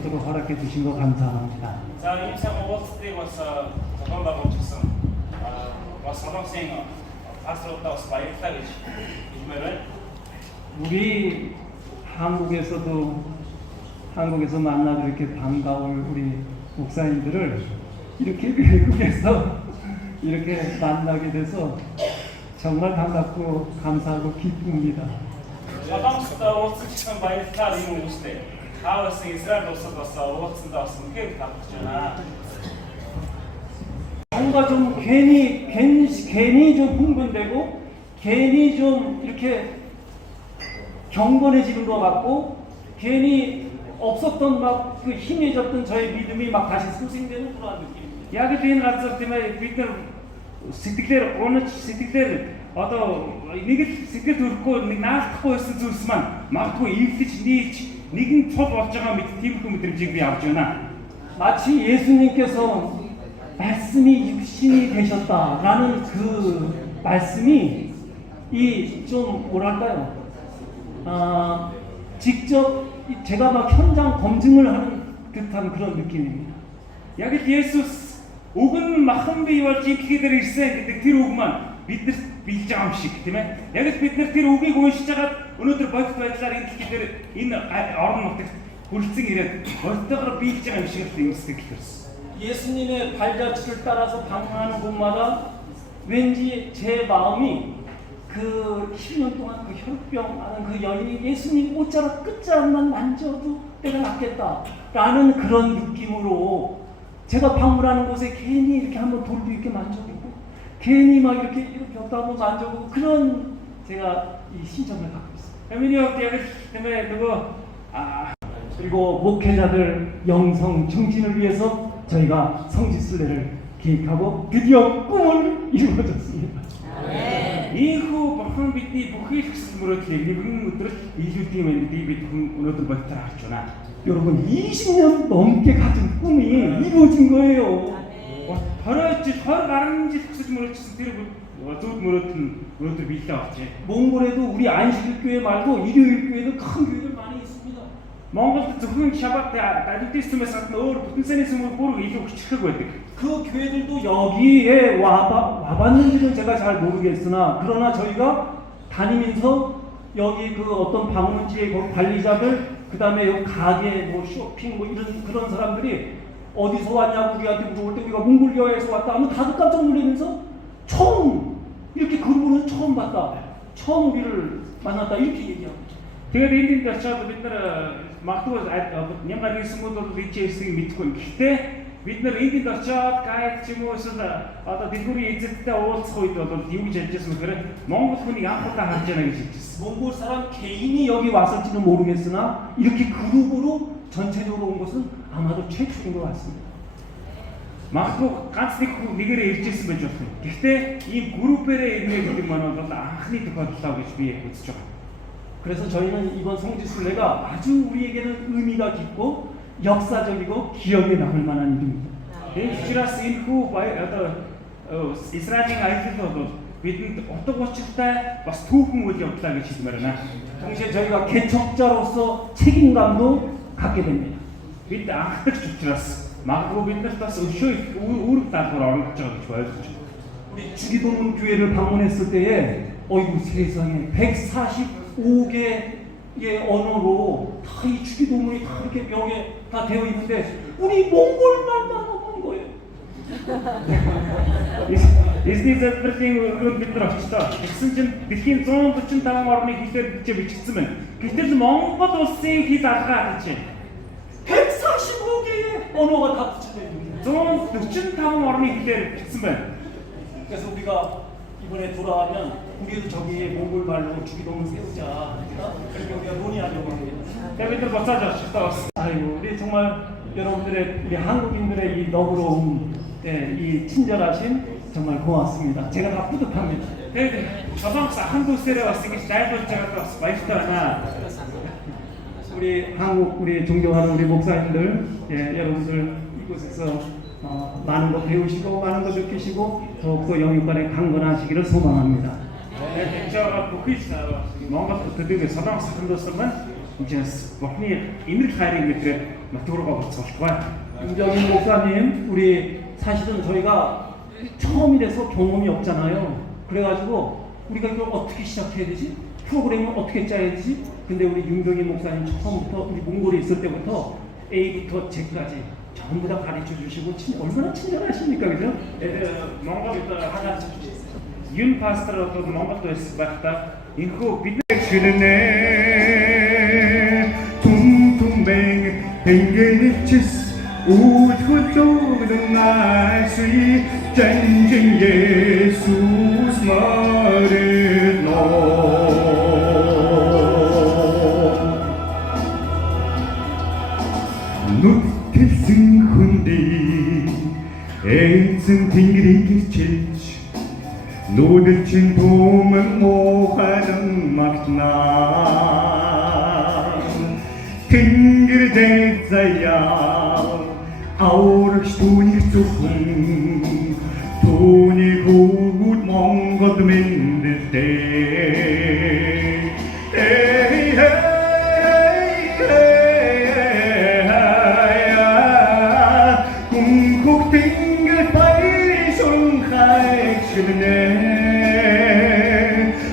있도록 허락해 주신 거 감사합니다. За ийм цаг уулзалтыг бас зохион байгуулсан бас солонгосын пасторудаа бас баярлалаа гэж хэлмээр байна. 우리 한국에서 만나도 이렇게 반가울 우리 목사님들을 이렇게 외국에서 이렇게 만나게 돼서 정말 반갑고 감사하고 기쁩니다. Солонгост уулзсан баярлалаа юм үстэй. Хаавс Израиль улсад бас уулзсандаа бас үнхээр талархаж байна. 뭔가 좀 괜히 좀 흥분되고 괜히 좀 이렇게 경건해지는 것 같고 괜히 없었던 막 그 희미해졌던 저의 믿음이 막 다시 소생되는 그런 느낌입니다. Яг л энэ газар тийм ээ бид нар сэтгэлээр унаж сэтгэлээр одоо нэг л сэтгэл төрөхгүй нэг наалдахгүй байсан зүйлс маань магадгүй эвлэж нийлж нэгэн цол болж байгаа мэт тиймэрхүү мэдрэмжийг би авч байна. 마치 예수님께서 말씀이 육신이 되셨다라는 그 말씀이 이 좀 뭐랄까요? 직접 제가 막 현장 검증을 하는 듯한 그런 느낌입니다. Яг л Есүс үг нь махан бий болж итгэхээр ирсэн гэдэг тэр үг маань биднэрт билж байгаа юм шиг тийм ээ. Яг л бид нар тэр үгийг уншиж хагаад өнөөдөр бодит байдлаар итгэхээр энэ орон нутагт хүрэлцэн ирээд бодтойгоор биелж байгаа юм шиг л юм сэтгэл төрсөн. 예수님의 발자취를 따라서 방문하는 곳마다 왠지 제 마음이 그 10년 동안 그 혈병 많은 그 여인이 예수님 옷자락 끝자락만 만져도 때가 낫겠다라는 그런 느낌으로 제가 방문하는 곳에 괜히 이렇게 한번 돌도 이렇게 만져보고 괜히 막 이렇게 벽도 한번 만져보고 그런 제가 이 신점을 갖고 있어요. 그리고 목회자들 영성 정진을 위해서 저희가 성지순례를 계획하고 드디어 꿈을 이루어졌습니다. Ийхүү бурхан бидний бүхий л гэсэн мөрөдлийг нэгэн өдөр илүүдийн мэндийг бид өнөөдөр бодтоор харж байна. 여러분 20년 넘게 가진 꿈이 이루어진 거예요. 20 жил 20 гаруй жил хүсэж мөрөөдсөн тэр зөвд мөрөөд нь өнөөдөр биелээ авчээ. 몽골에도 우리 안식일교회 말고 일요일교회도 큰 교회들 많이 있습니다. Монголд зөвхөн шабат адвентистмээс гадна өөр бүтэн сарын сүмүүд бүр илүү хүчрэх байдаг. 그 교회들도 여기에 와봤는지는 제가 잘 모르겠으나 그러나 저희가 다니면서 여기 그 어떤 방문지의 관리자들 그 다음에 여기 가게 뭐 쇼핑 뭐 이런 그런 사람들이 어디서 왔냐고 우리한테 물어볼 때 우리가 몽골교회에서 왔다 하면 다들 깜짝 놀라면서 처음 이렇게 그룹으로는 처음 봤다 처음 우리를 만났다 이렇게 얘기하고 Тэгээд энд очиод бид нар магадгүй нямгаар хэлсмүүд бол ричээсийг мэдхгүй. Гэхдээ бид нар энд очиод гайд ч юм уу эсвэл одоо дэлгүүрийн эзэнтэй уулзах үед бол юу гэж хэлжсэн мэхээр Монгол хүнийг анхудаа харж байна гэж хэлжсэн. 몽골 사람 개인이 여기 왔을지는 모르겠으나 이렇게 그룹으로 전체적으로 온 것은 아마도 최초인 것 같습니다. Магадгүй ганц нэгээрээ иржсэн байж болох юм. Гэхдээ ийм группээрээ ирнэ гэдэг маань бол анхны тохиолдол гэж би үзэж байгаа. 그래서 저희는 이번 성지순례가 아주 우리에게는 의미가 깊고 역사적이고 기억에 남을 만한 일입니다. Учраас энэ хүү одоо Израилийн аялал бол бидэнд утга учиртай бас түүхэн үйл явдлаа гэж хэлмээр байна. 동시에 저희가 개척자로서 책임감도 갖게 됩니다. Бид анхдагч учраас магадгүй биднэрт бас өшөө үүрэг даалгавар оролцож байгаа гэж ойлгож байна. 우리 주기도문 교회를 방문했을 때에 어이구 세상에 145개의 언어로 다 이 주기도문이 다 이렇게 벽에 다 되어 있는데 우리 몽골말만 없는 거예요. Эзний залбирлын өрөөнд бид нар очсон. Тэгсэн чинь дэлхийн 145 орны хэлээр бичигдсэн байна. Гэтэл Монгол улсын хэл аргаа гэж байна. 145개의 언어가 다 붙여져 있는 거예요. 145 орны хэлээр бичсэн байна. 그래서 우리가 이번에 돌아가면 우리도 저기에 몽골말로 주기도문 세우자. 그렇게 우리가 논의하려고 합니다. бид нар буцааж авчихтаа бас. 아이고 우리 정말 여러분들의 우리 한국인들의 이 너그러움, 이 친절하심 정말 고맙습니다. 제가 다 뿌듯합니다. Тэгээд Солонгос 한국 세례 бас ингэж дайруулж байгаад бас баяртай байна. 우리 한국 우리 존경하는 우리 목사님들, 여러분들 이곳에서 많은 거 배우시고 많은 거 느끼시고 더욱더 영육간에 강건하시기를 소망합니다. Тэгээд энэ жоо бүхий Монголд төдийгүй Солонгос хандсан маань Ինչպես бүхний энэрх хайрын мэдрээд натургаа болцоолгүй. 윤정인 목사님, 우리 사실은 저희가 처음이라서 경험이 없잖아요. 그래가지고 우리가 이걸 어떻게 시작해야 되지? 프로그램을 어떻게 짜야 되지? 근데 우리 윤정인 목사님 처음부터 우리 몽골에 있을 때부터 A부터 Z까지 전부 다 가르쳐 주시고 얼마나 친절하십니까, 그죠? Монголд хагас юн пастор одоо Монголд байсан байхдаа энэхүү бидний ширнэ тумтумбэн тэнгэрчс 우주도는 날씨 전쟁 예수스 말을 놓 눈빛은 흔디 애쓴 딩그리기 칠치 노들친 봄은 모하는 막나 딩그리 대자야 아우르시 돈이 곧 몽고드 맨들 때 궁국 땡글 빨리 손하이 시드네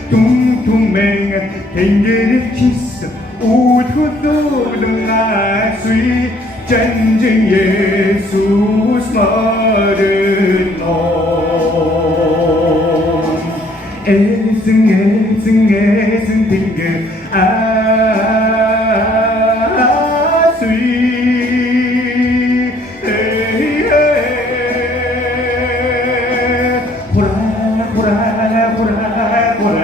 둥둥맹 땡글 키스 우주도 등나수이 전쟁 예수스 말은 놈 애승 딩글 아수이 보라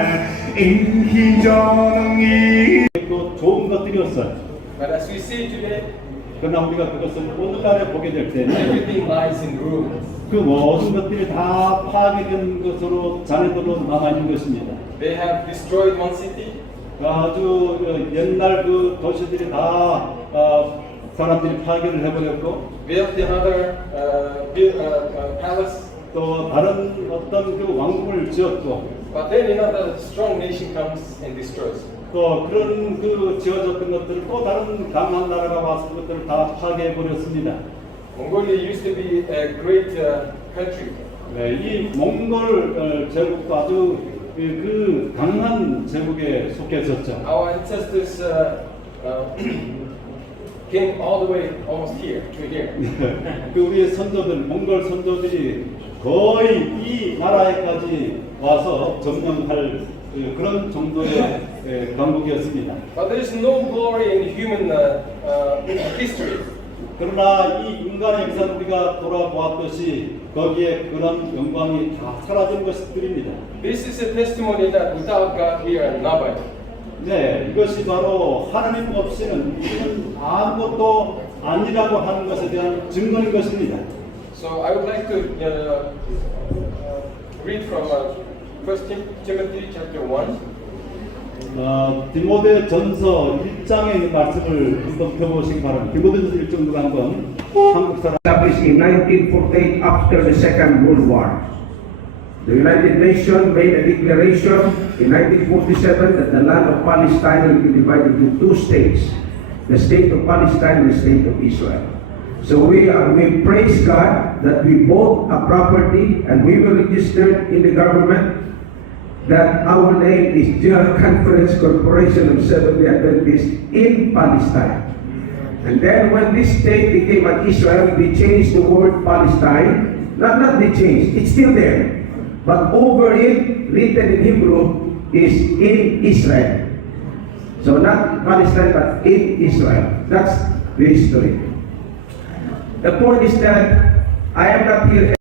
인희정이 또 좋은 것들이었어요. But as we see today, 그러나 우리가 그것을 오늘날에 보게 될 때는 everything lies in ruins. 그 모든 것들이 다 파괴된 것으로 잔해들로 남아있는 것입니다. They have destroyed one city, 아주 옛날 그 도시들이 다 사람들이 파괴를 해버렸고 built another palace, 또 다른 어떤 그 왕궁을 지었고 but then another strong nation comes and destroys. 또 그런 그 지어졌던 것들을 또 다른 강한 나라가 와서 그것들을 다 파괴해버렸습니다. Mongolia used to be a great country. 네, 이 몽골 제국도 아주 그 강한 제국에 속했었죠. Our ancestors came all the way almost here to here. 그 우리의 선조들, 몽골 선조들이 거의 이 나라에까지 와서 점령할 그런 정도의 강국이었습니다. But there is no glory in human history. 그러나 이 인간의 역사는 우리가 돌아보았듯이 거기에 그런 영광이 다 사라진 것들입니다. This is a testimony that without God we are nobody. 네, 이것이 바로 하나님 없이는 우리는 아무것도 아니라고 하는 것에 대한 증거인 것입니다. So I would like to read from 1 Timothy chapter 1. 디모데 전서 1장의 말씀을 한번 펴보시기 바랍니다. 디모데 전서 1장도 한번 한국 사람 Established in 1948 after the Second World War. The United Nations made a declaration in 1947 that the land of Palestine will be divided into two states, the state of Palestine and the state of Israel. So we praise God that we bought a property and we were registered in the government that our name is General Conference Corporation of Seventh-day Adventists in Palestine. And then when this state became an Israel, they changed the word Palestine. Not they changed, it's still there. But over it, written in Hebrew, is in Israel. So not Palestine, but in Israel. That's the history. The point is that I am not here.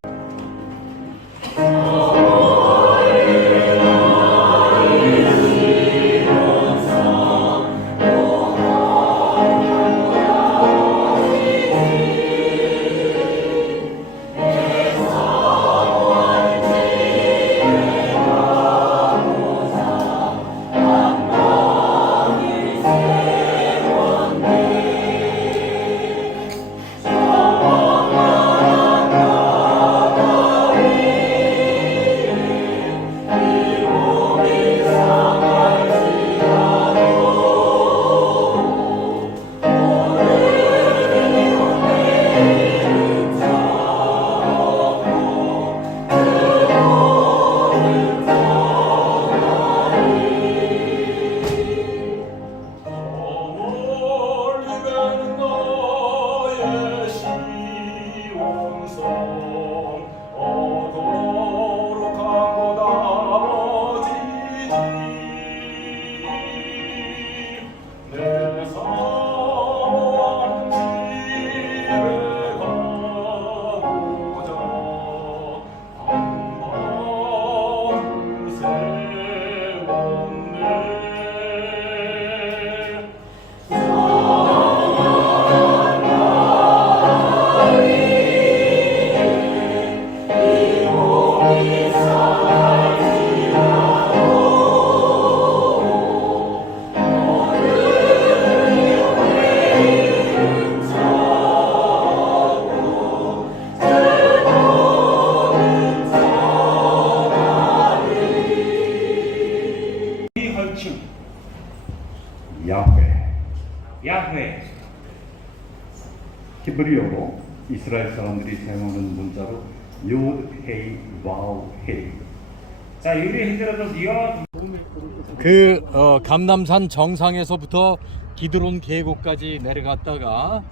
야훼. 히브리어로 이스라엘 사람들이 사용하는 문자로 요드 헤이 와우 헤이. 자, 유리 힌드라도 여 감남산 정상에서부터 기드론 계곡까지 내려갔다가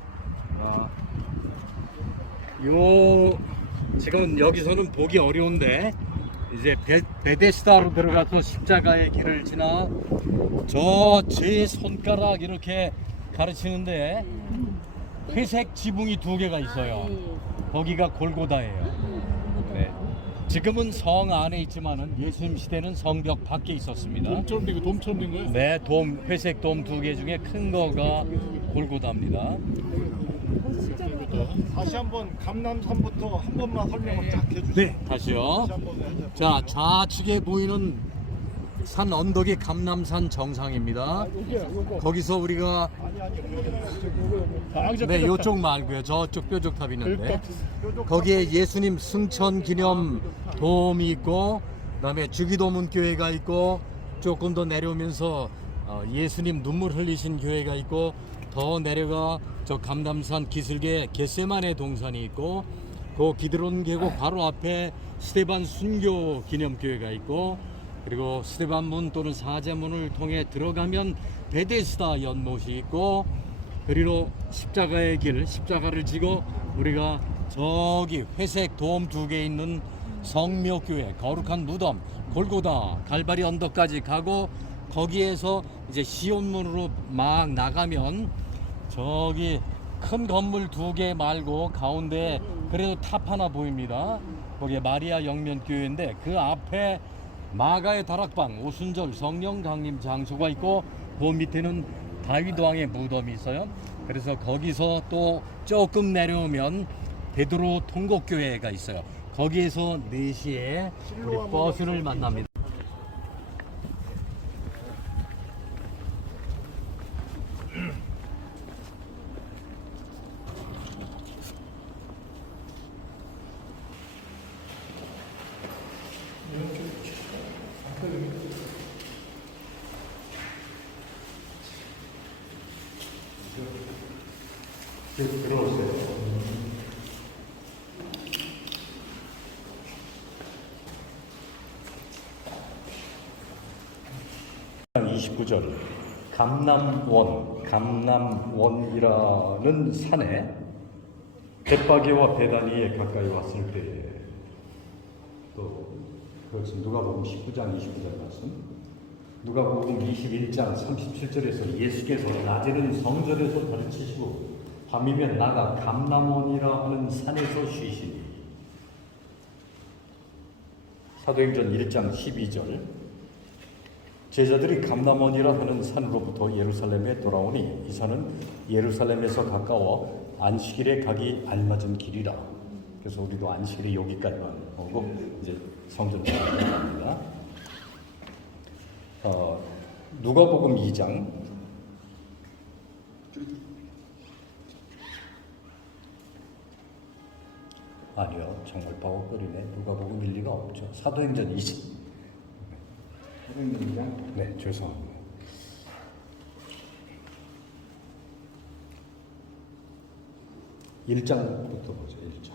지금 여기서는 보기 어려운데 이제 베데스다로 들어가서 십자가의 길을 지나 저 제 손가락 이렇게 가르치는데 회색 지붕이 2개가 있어요. 거기가 골고다예요. 네. 지금은 성 안에 있지만은 예수님 시대는 성벽 밖에 있었습니다. 돔처럼 된 거, 돔처럼 된 거예요? 네, 회색 돔 2개 중에 큰 거가 골고다입니다. 다시 한번 감남산부터 한 번만 설명을 쫙 해주세요. 네, 다시요. 자, 좌측에 보이는 산 언덕이 감남산 정상입니다. 거기서 우리가 네, 요쪽 말고요. 저쪽 뾰족탑 있는데 거기에 예수님 승천 기념 돔이 있고 그다음에 주기도문 교회가 있고 조금 더 내려오면서 예수님 눈물 흘리신 교회가 있고 더 내려가 저 감남산 기슭에 겟세마네 동산이 있고 그 기드론 계곡 바로 앞에 스데반 순교 기념교회가 있고 그리고 스데반문 또는 사제문을 통해 들어가면 베데스다 연못이 있고 그리고 십자가의 길, 십자가를 지고 우리가 저기 회색 돔 2개 있는 성묘교회, 거룩한 무덤, 골고다, 갈바리 언덕까지 가고 거기에서 이제 시온문으로 막 나가면 저기 큰 건물 2개 말고 가운데 그래도 탑 하나 보입니다. 거기에 마리아 영면교회인데 그 앞에 마가의 다락방, 오순절 성령 강림 장소가 있고 그 밑에는 다윗 왕의 무덤이 있어요. 그래서 거기서 또 조금 내려오면 베드로 통곡교회가 있어요. 거기에서 4시에 우리 버스를 만납니다. 들어오세요. 29절 감남원이라는 산에 벳바게와 베다니에 가까이 왔을 때 또 그것이 누가복음 19장 29절 말씀 누가복음 21장 37절에서 예수께서 낮에는 성전에서 가르치시고 밤이면 나가 감남원이라 하는 산에서 쉬시니 사도행전 1장 12절 제자들이 감남원이라 하는 산으로부터 예루살렘에 돌아오니 이 산은 예루살렘에서 가까워 안식일에 가기 알맞은 길이라. 그래서 우리도 안식일에 여기까지만 오고 이제 성전으로 갑니다. 누가복음 2장 아니요, 정말 버벅거리네. 누가복음 1, 2가 없죠. 사도행전 20. 사도행전 2장? 네, 죄송합니다. 1장부터 보죠. 1장.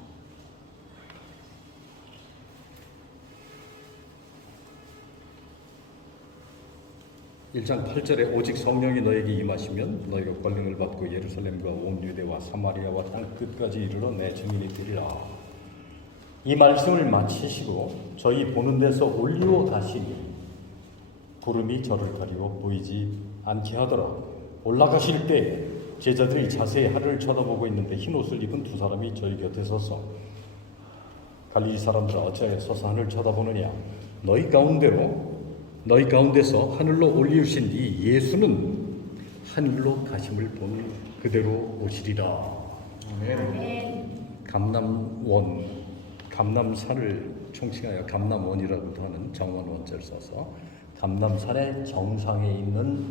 1장 8절에 오직 성령이 너에게 임하시면 너희가 권능을 받고 예루살렘과 온 유대와 사마리아와 땅 끝까지 이르러 내 증인이 되리라. 이 말씀을 마치시고 저희 보는 데서 올리워 가시니 구름이 저를 가리고 보이지 않게 하더라. 올라가실 때 제자들이 자세히 하늘을 쳐다보고 있는데 흰 옷을 입은 2 사람이 저희 곁에 서서 갈릴리 사람들아 어찌하여 서서 하늘을 쳐다보느냐. 너희 가운데서 하늘로 올리우신 이 예수는 하늘로 가심을 본 그대로 오시리라. 감남산을 총칭하여 감남원이라고도 하는 정원 원자를 써서 감남산의 정상에 있는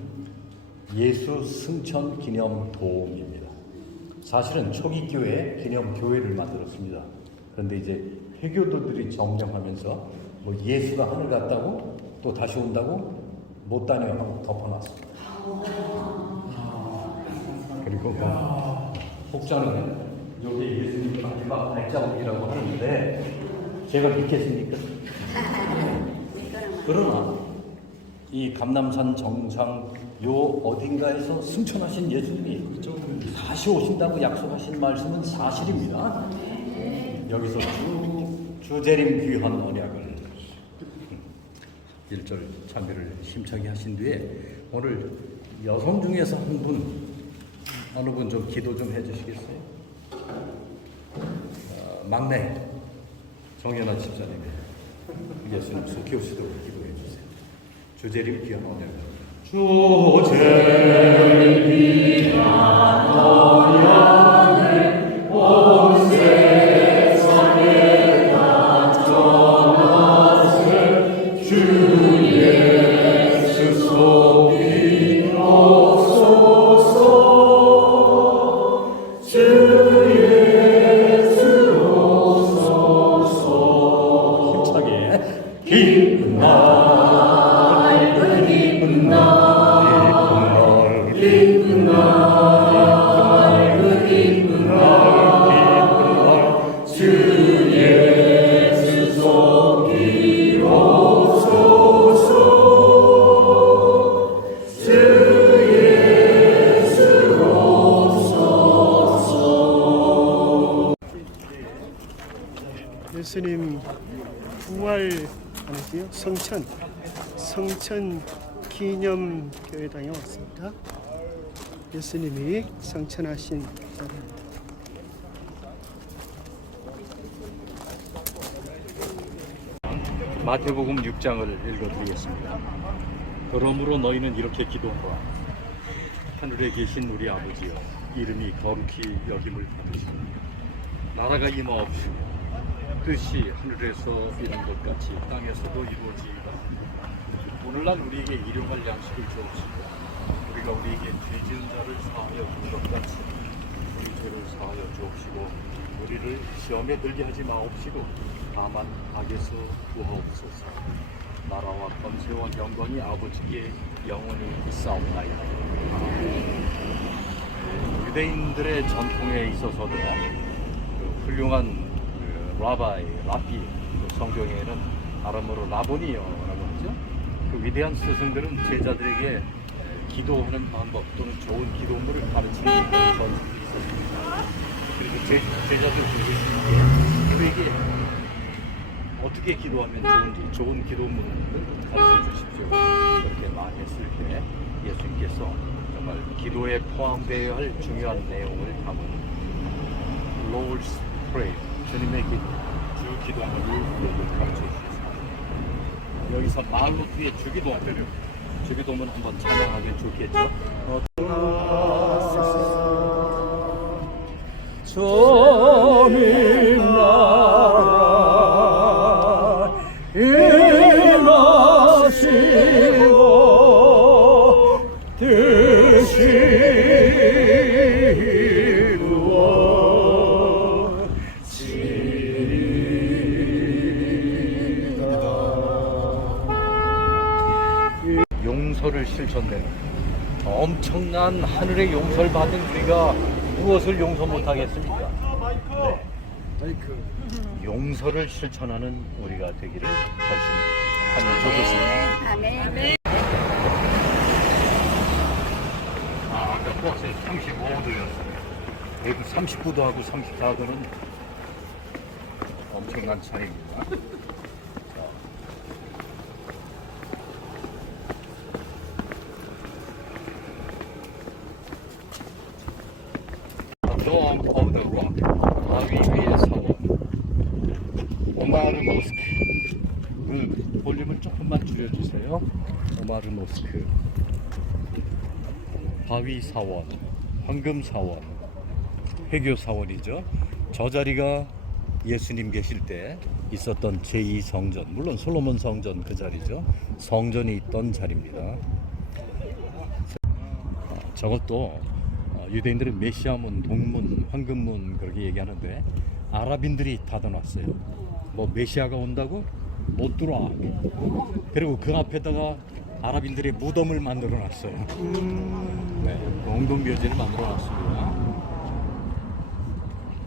예수 승천 기념 도움입니다. 사실은 초기 교회 기념 교회를 만들었습니다. 그런데 이제 회교도들이 점령하면서 뭐 예수가 하늘 갔다고 또 다시 온다고 못 다녀 하고 덮어놨습니다. 그리고 뭐 혹자는 여기 예수님 마지막 발자국이라고 하는데 제가 믿겠습니까? 그러나 이 감남산 정상 요 어딘가에서 승천하신 예수님이 다시 오신다고 약속하신 말씀은 사실입니다. 여기서 주재림 귀한 언약을 1절 참여를 힘차게 하신 뒤에 오늘 여성 중에서 한 분, 어느 분 좀 기도 좀 해주시겠어요? 막내 정연아 집사님이 예수님 속히 오시도록 기도해 주세요. 주재림 귀한 언약. 주재림 귀한 언약을 온 세상에 다 전하세. 주 예수 속히 오소서. 주 예수 오소서. 힘차게 기쁜 날 기쁜 날 기쁜 날 기쁜 날 주 예수 속히 오소서. 주 예수 오소서. 예수님 부활 아니지요? 성천 기념 교회당에 왔습니다. 예수님이 성천하신 자리입니다. 마태복음 6장을 읽어드리겠습니다. 그러므로 너희는 이렇게 기도하라. 하늘에 계신 우리 아버지여, 이름이 거룩히 여김을 받으시고 나라가 임하옵시며 뜻이 하늘에서 이룬 것 같이 땅에서도 이루어지이다. 오늘날 우리에게 일용할 양식을 주옵시고 우리가 우리에게 죄 지은 자를 사하여 준 것 같이 우리 죄를 사하여 주옵시고 우리를 시험에 들게 하지 마옵시고 다만 악에서 구하옵소서. 나라와 권세와 영광이 아버지께 영원히 있사옵나이다. 유대인들의 전통에 있어서도 그 훌륭한 라피, 성경에는 아람어로 라보니어라고 하죠. 그 위대한 스승들은 제자들에게 기도하는 방법 또는 좋은 기도문을 가르치는 전술이 있었습니다. 그리고 제자들 우리에게 어떻게 기도하면 좋은지 좋은 기도문을 가르쳐 주십시오. 그렇게 말했을 때 예수님께서 정말 기도에 포함되어야 할 중요한 내용을 담은 Lord's Prayer, 주님의 기도, 주 기도문을 가르쳐 주셨습니다. 여기서 말로 뒤에 주기도문 한번 찬양하면 좋겠죠? 주님 나라 임하시고 뜻이 용서를 실천되는 엄청난 하늘의 용서를 받은 우리가 무엇을 용서 못하겠습니까? 네. 용서를 실천하는 우리가 되기를 결심하면 좋겠습니다. 아멘. 아까 버스에 35도였어요. 여기 39도 하고 34도는 엄청난 차이입니다. Dome of the Rock, 바위 위의 사원, 오마르 모스크. 그 볼륨을 조금만 줄여주세요. 오마르 모스크, 바위 사원, 황금 사원, 회교 사원이죠. 저 자리가 예수님 계실 때 있었던 제2성전, 물론 솔로몬 성전 그 자리죠. 성전이 있던 자리입니다. 저것도 유대인들은 메시아문, 동문, 황금문 그렇게 얘기하는데 아랍인들이 닫아놨어요. 뭐 메시아가 온다고 못 들어와. 그리고 그 앞에다가 아랍인들의 무덤을 만들어 놨어요. 네, 공동묘지를 만들어 놨습니다.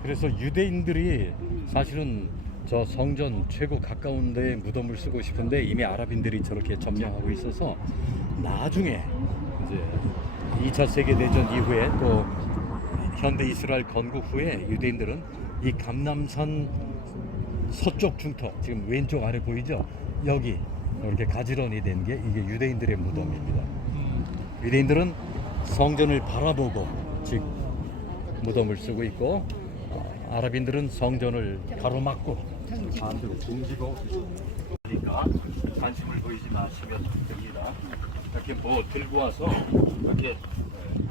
그래서 유대인들이 사실은 저 성전 최고 가까운 데에 무덤을 쓰고 싶은데 이미 아랍인들이 저렇게 점령하고 있어서 나중에 이제 2차 세계대전 이후에 또 현대 이스라엘 건국 후에 유대인들은 이 감람산 서쪽 중터, 지금 왼쪽 아래 보이죠? 여기 이렇게 가지런히 된 게 이게 유대인들의 무덤입니다. 유대인들은 성전을 바라보고 즉 무덤을 쓰고 있고, 아랍인들은 성전을 가로막고 반대로 등지고 그러니까 관심을 보이지 마시면 됩니다. 이렇게 뭐 들고 와서 이렇게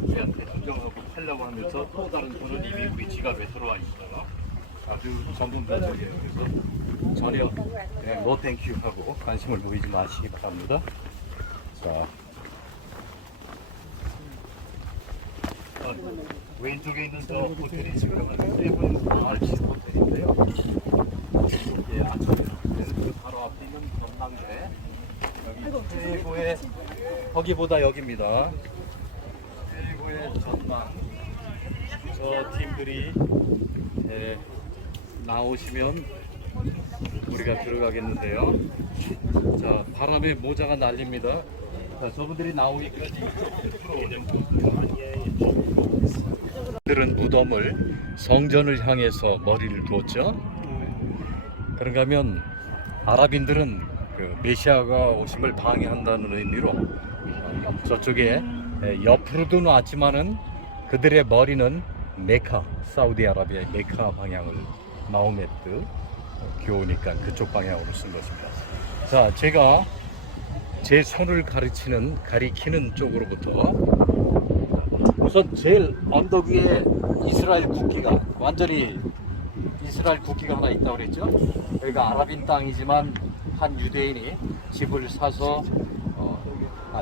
우리한테 인정하고 팔려고 하면서 또 다른 분은 이미 우리 지갑에 들어와 있어요. 아주 전문가적이에요. 그래서 전혀 그냥 노 땡큐 하고 관심을 보이지 마시기 바랍니다. 자, 왼쪽에 있는 저 호텔이 지금 세븐 아르치 호텔인데요. 예, 아침에 그 바로 앞에 있는 전망대 여기 최고의 거기보다 여기입니다. 최고의 전망. 저 팀들이 나오시면 우리가 들어가겠는데요. 자, 바람에 모자가 날립니다. 자, 저분들이 나오기까지 들은 무덤을 성전을 향해서 머리를 두었죠. 그런가 하면 아랍인들은 그 메시아가 오심을 방해한다는 의미로 저쪽에 옆으로도 놨지만은 그들의 머리는 메카, 사우디아라비아의 메카 방향을 마호메트 교우니까 그쪽 방향으로 쓴 것입니다. 자, 제가 제 손을 가리키는 쪽으로부터 우선 제일 언덕 위에 이스라엘 국기가 완전히 이스라엘 국기가 하나 있다고 그랬죠. 여기가 아랍인 땅이지만 한 유대인이 집을 사서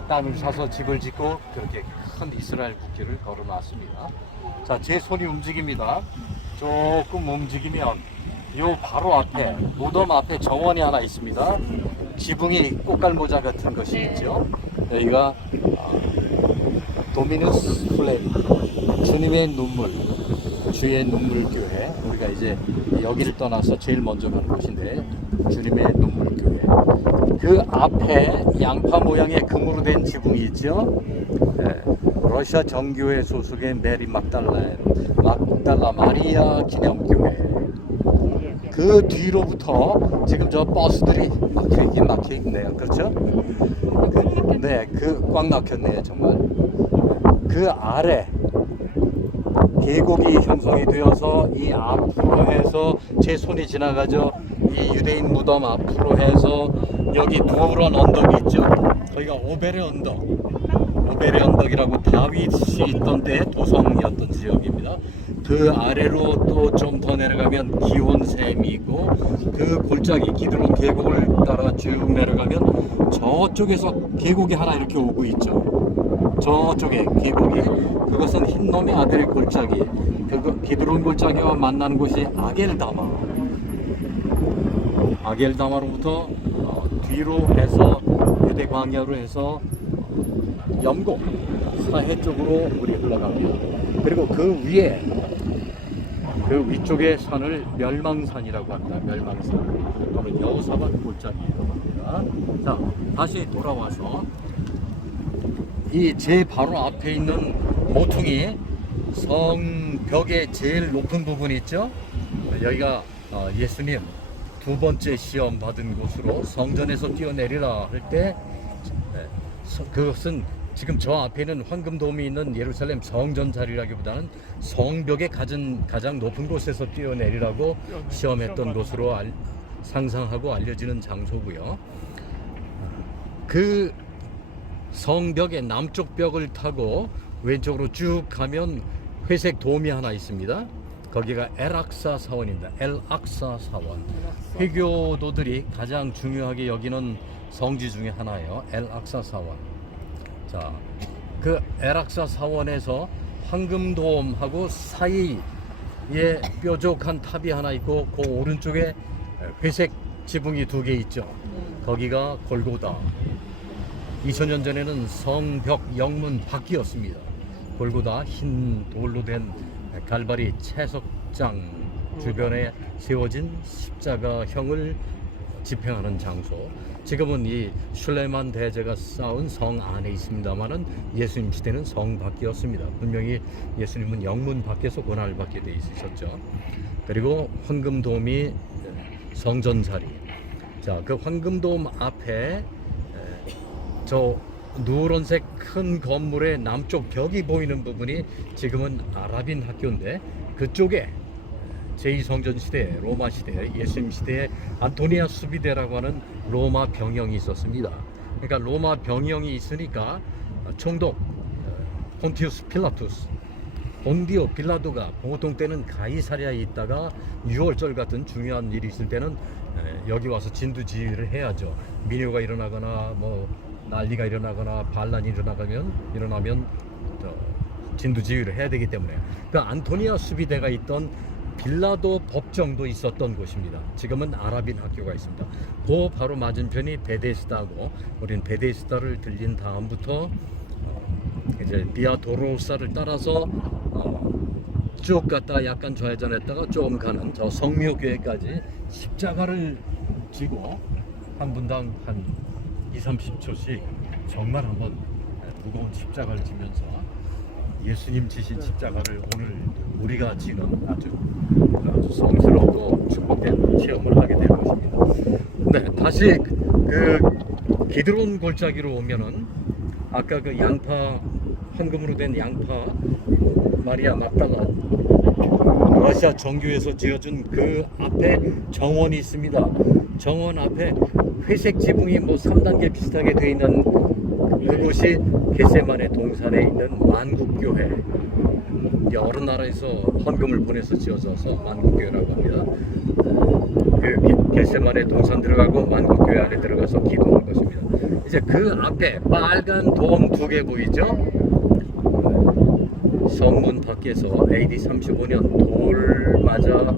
땅을 사서 집을 짓고 그렇게 큰 이스라엘 국기를 걸어놨습니다. 자, 제 손이 움직입니다. 조금 움직이면 요 바로 앞에 무덤 앞에 정원이 하나 있습니다. 지붕이 꽃갈모자 같은 것이 있죠. 여기가 도미누스 플레리, 주님의 눈물, 주의 눈물 교회. 우리가 이제 여기를 떠나서 제일 먼저 가는 곳인데 주님의 눈물 교회. 그 앞에 양파 모양의 금으로 된 지붕이 있죠. 네, 러시아 정교회 소속의 메리 막달라 마리아 기념교회. 그 뒤로부터 지금 저 버스들이 막혀 있네요. 그렇죠? 네, 꽉 막혔네요, 정말. 그 아래 계곡이 형성이 되어서 이 앞으로 해서 제 손이 지나가죠. 이 유대인 무덤 앞으로 해서 여기 누런 언덕이 있죠. 거기가 오베레 언덕이라고 다윗이 있던 때 도성이었던 지역입니다. 그 아래로 또 좀 더 내려가면 기온샘이 있고, 그 골짜기 기드론 계곡을 따라 쭉 내려가면 저쪽에서 계곡이 하나 이렇게 오고 있죠. 저쪽에 계곡이, 그것은 흰놈의 아들의 골짜기, 그 기드론 골짜기와 만나는 곳이 아겔다마로부터 뒤로 해서 유대 광야로 해서 염곡 사해 쪽으로 우리 흘러갑니다. 그리고 그 위에 그 위쪽의 산을 멸망산이라고 합니다. 멸망산 또는 여호사밧 골짜기라고 합니다. 자, 다시 돌아와서 이 제 바로 앞에 있는 모퉁이 성벽의 제일 높은 부분이 있죠. 여기가 예수님 두 번째 시험 받은 곳으로 성전에서 뛰어내리라 할 때 그것은 지금 저 앞에는 황금돔이 있는 예루살렘 성전 자리라기보다는 성벽의 가장 높은 곳에서 뛰어내리라고 시험했던 곳으로 상상하고 알려지는 장소고요. 그 성벽의 남쪽 벽을 타고 왼쪽으로 쭉 가면 회색 돔이 하나 있습니다. 거기가 엘악사 사원입니다. 엘악사 사원. 회교도들이 가장 중요하게 여기는 성지 중에 하나예요. 엘악사 사원. 자, 그 엘악사 사원에서 황금돔하고 사이에 뾰족한 탑이 하나 있고 그 오른쪽에 회색 지붕이 두 개 있죠. 거기가 골고다. 2000년 전에는 성벽 영문 밖이었습니다. 골고다 흰 돌로 된 갈바리 채석장 주변에 세워진 십자가형을 집행하는 장소. 지금은 이 슐레만 대제가 쌓은 성 안에 있습니다만은 예수님 시대는 성 밖이었습니다. 분명히 예수님은 영문 밖에서 고난을 받게 돼 있으셨죠. 그리고 황금돔이 성전자리. 자, 그 황금돔 앞에 저 누런색 큰 건물의 남쪽 벽이 보이는 부분이 지금은 아랍인 학교인데, 그쪽에 제2성전 시대, 로마 시대, 예수님 시대에 안토니아 수비대라고 하는 로마 병영이 있었습니다. 그러니까 로마 병영이 있으니까 총독 폰티우스 필라투스, 본디오 빌라도가 보통 때는 가이사랴에 있다가 6월절 같은 중요한 일이 있을 때는 여기 와서 진두지휘를 해야죠. 민요가 일어나거나 뭐 난리가 일어나거나 반란이 일어나면 진두지휘를 해야 되기 때문에 그 안토니아 수비대가 있던 빌라도 법정도 있었던 곳입니다. 지금은 아랍인 학교가 있습니다. 그 바로 맞은편이 베데스다고, 우린 베데스다를 들린 다음부터 이제 비아 도로사를 따라서 쭉 갔다가 약간 좌회전했다가 조금 가는 저 성묘교회까지 십자가를 지고 한 분당 한 2-30초씩 정말 한번 무거운 십자가를 지면서 예수님 지신 십자가를 오늘 우리가 지는 아주 성스럽고 축복된 체험을 하게 되는 것입니다. 네, 다시 그 기드론 골짜기로 오면은 아까 그 양파, 황금으로 된 양파 마리아 막달라 러시아 정교에서 지어준 그 앞에 정원이 있습니다. 정원 앞에 회색 지붕이 뭐 3단계 비슷하게 되어 있는 그곳이 겟세마네 동산에 있는 만국교회. 여러 나라에서 헌금을 보내서 지어져서 만국교회라고 합니다. 그 겟세마네 동산 들어가고 만국교회 안에 들어가서 기도하는 것입니다. 이제 그 앞에 빨간 돔 2개 보이죠? 성문 밖에서 AD 35년 돌 맞아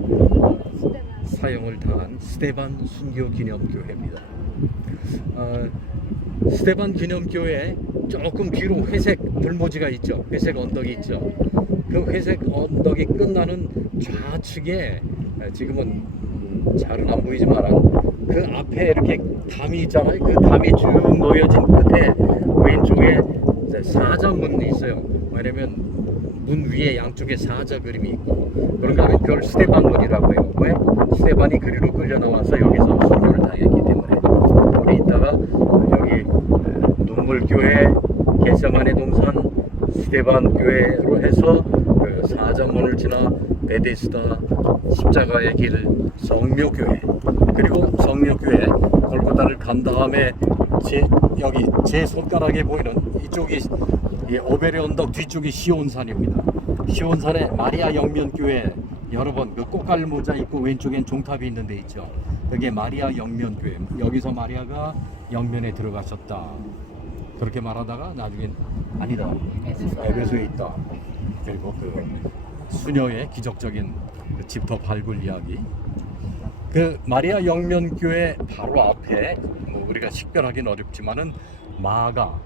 사형을 당한 스데반 순교 기념교회입니다. 스데반 기념교회 조금 뒤로 회색 불모지가 있죠. 회색 언덕이 있죠. 그 회색 언덕이 끝나는 좌측에 지금은 잘은 안 보이지만 그 앞에 이렇게 담이 있잖아요. 그 담이 쭉 놓여진 끝에 왼쪽에 사자문이 있어요. 왜냐면 문 위에 양쪽에 사자 그림이 있고, 그런가 하면 그걸 스데반문이라고 해요. 왜? 스데반이 그리로 끌려 나와서 여기서 순교를 당했기 때문에. 우리 이따가 여기 눈물교회, 겟세마네 동산, 스데반 교회로 해서 그 사자문을 지나 베데스다 십자가의 길 성묘교회, 그리고 성묘교회 골고다를 간 다음에 여기 제 손가락에 보이는 이쪽이 오베레 언덕 뒤쪽이 시온산입니다. 시온산에 마리아 영면교회, 여러분 그 꽃갈 모자 있고 왼쪽엔 종탑이 있는 데 있죠. 그게 마리아 영면교회. 여기서 마리아가 영면에 들어가셨다 그렇게 말하다가 나중엔 아니다, 에베소에 있다. 그리고 그 수녀의 기적적인 그 집터 발굴 이야기. 그 마리아 영면교회 바로 앞에 뭐 우리가 식별하기는 어렵지만은 마가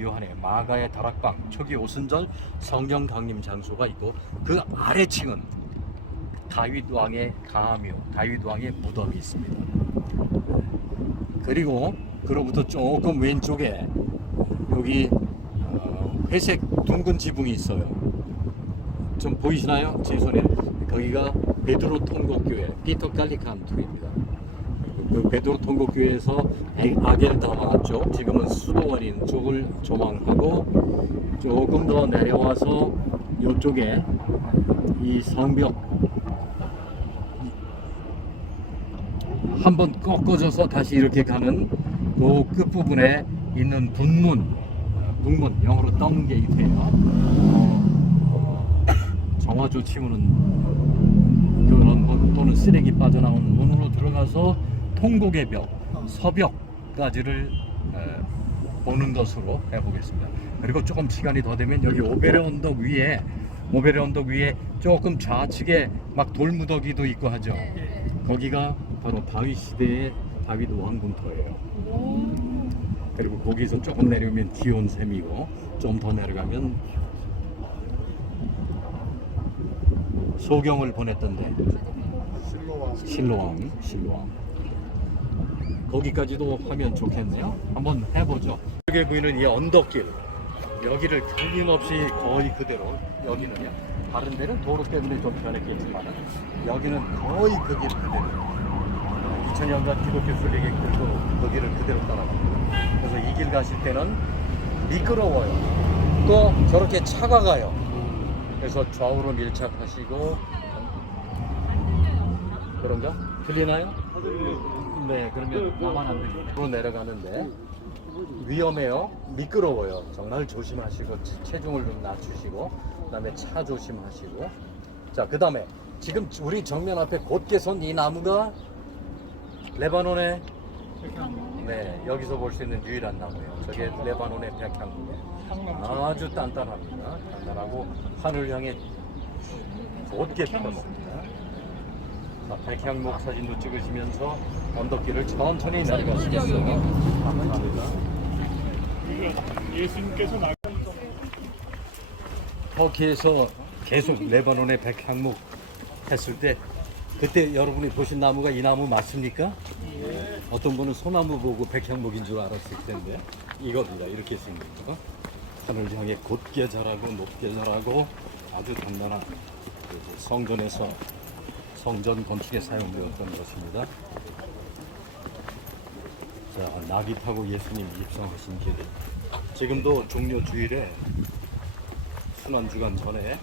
요한의 마가의 다락방, 초기 오순절 성령 강림 장소가 있고, 그 아래층은 다윗 왕의 가묘, 다윗 왕의 무덤이 있습니다. 그리고 그로부터 조금 왼쪽에 여기 회색 둥근 지붕이 있어요. 좀 보이시나요? 제 손에. 거기가 베드로 통곡교회, 피터 칼리칸투입니다. 그 베드로 통곡교회에서 아겔다마 쪽, 지금은 수도원인 쪽을 조망하고 조금 더 내려와서 이쪽에 이 성벽 한번 꺾어져서 다시 이렇게 가는 그 끝부분에 있는 북문, 영어로 덩게이트예요. 정화조 치우는 그런 문 또는 쓰레기 빠져나오는 문으로 들어가서 통곡의 벽, 서벽까지를 보는 것으로 해보겠습니다. 그리고 조금 시간이 더 되면 여기 오베레 언덕 위에 조금 좌측에 막 돌무더기도 있고 하죠. 거기가 바로 다윗 시대의 다윗 왕궁터예요. 그리고 거기서 조금 내려오면 기온샘이고 좀 더 내려가면 소경을 보냈던데 실로암. 거기까지도 하면 좋겠네요. 한번 해보죠. 여기 보이는 이 언덕길, 여기를 틀림없이 거의 그대로, 여기는요. 다른 데는 도로 때문에 좀 변했겠지만 여기는 거의 그 길 그대로. 2000년간 기독교 순례객들도 그 길을 그대로 따라갑니다. 그래서 이 길 가실 때는 미끄러워요. 또 저렇게 차가 가요. 그래서 좌우로 밀착하시고. 그런가? 들리나요? 네, 그러면 나만 안 들리고 내려가는데 위험해요. 미끄러워요. 정말 조심하시고 체중을 좀 낮추시고 그다음에 차 조심하시고. 자, 그다음에 지금 우리 정면 앞에 곧게 선 이 나무가 레바논의 여기서 볼 수 있는 유일한 나무예요. 저게 레바논의 백향나무예요. 아주 단단합니다. 단단하고 하늘 향해 곧게 펴놓습니다. 자, 백향목 사진도 찍으시면서 언덕길을 천천히 내려가시겠어요. 감사합니다. 예수님께서 나 터키에서 계속 레바논의 백향목 했을 때 그때 여러분이 보신 나무가 이 나무 맞습니까? 어떤 분은 소나무 보고 백향목인 줄 알았을 텐데 이겁니다. 이렇게 생겼죠. 하늘 향해 곧게 자라고 높게 자라고 아주 단단한 성전에서 성전 건축에 사용되었던 것입니다. 자, 나귀 타고 예수님 입성하신 길. 지금도 종려 주일에 순환주간 전에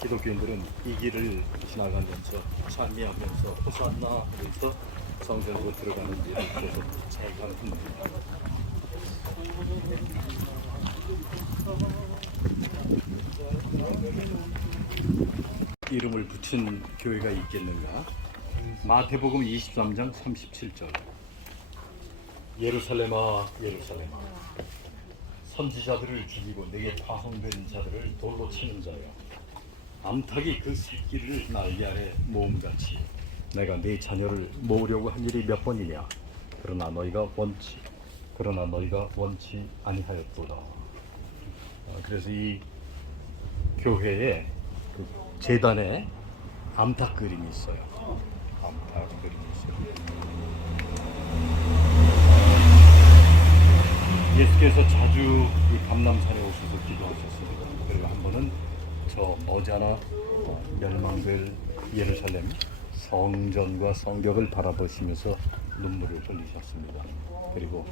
기독교인들은 이 길을 지나가면서 찬미하면서 호산나 하면서 성전으로 들어가는 일을 계속 재감합니다. 이름을 붙인 교회가 있겠는가? 마태복음 23장 37절. 예루살렘아 예루살렘아 선지자들을 죽이고 내게 파송된 자들을 돌로 치는 자여, 암탉이 그 새끼를 날개 아래 모음같이 내가 네 자녀를 모으려고 한 일이 몇 번이냐. 그러나 너희가 원치 아니하였도다. 그래서 이 교회에 그 재단에 암탉 그림이 있어요. 암탉 그림이 있어요. 예수께서 자주 이 감람산에 오셔서 기도하셨습니다. 그리고 한 번은 저 머지않아 멸망될 예루살렘 성전과 성벽을 바라보시면서 눈물을 흘리셨습니다. 그리고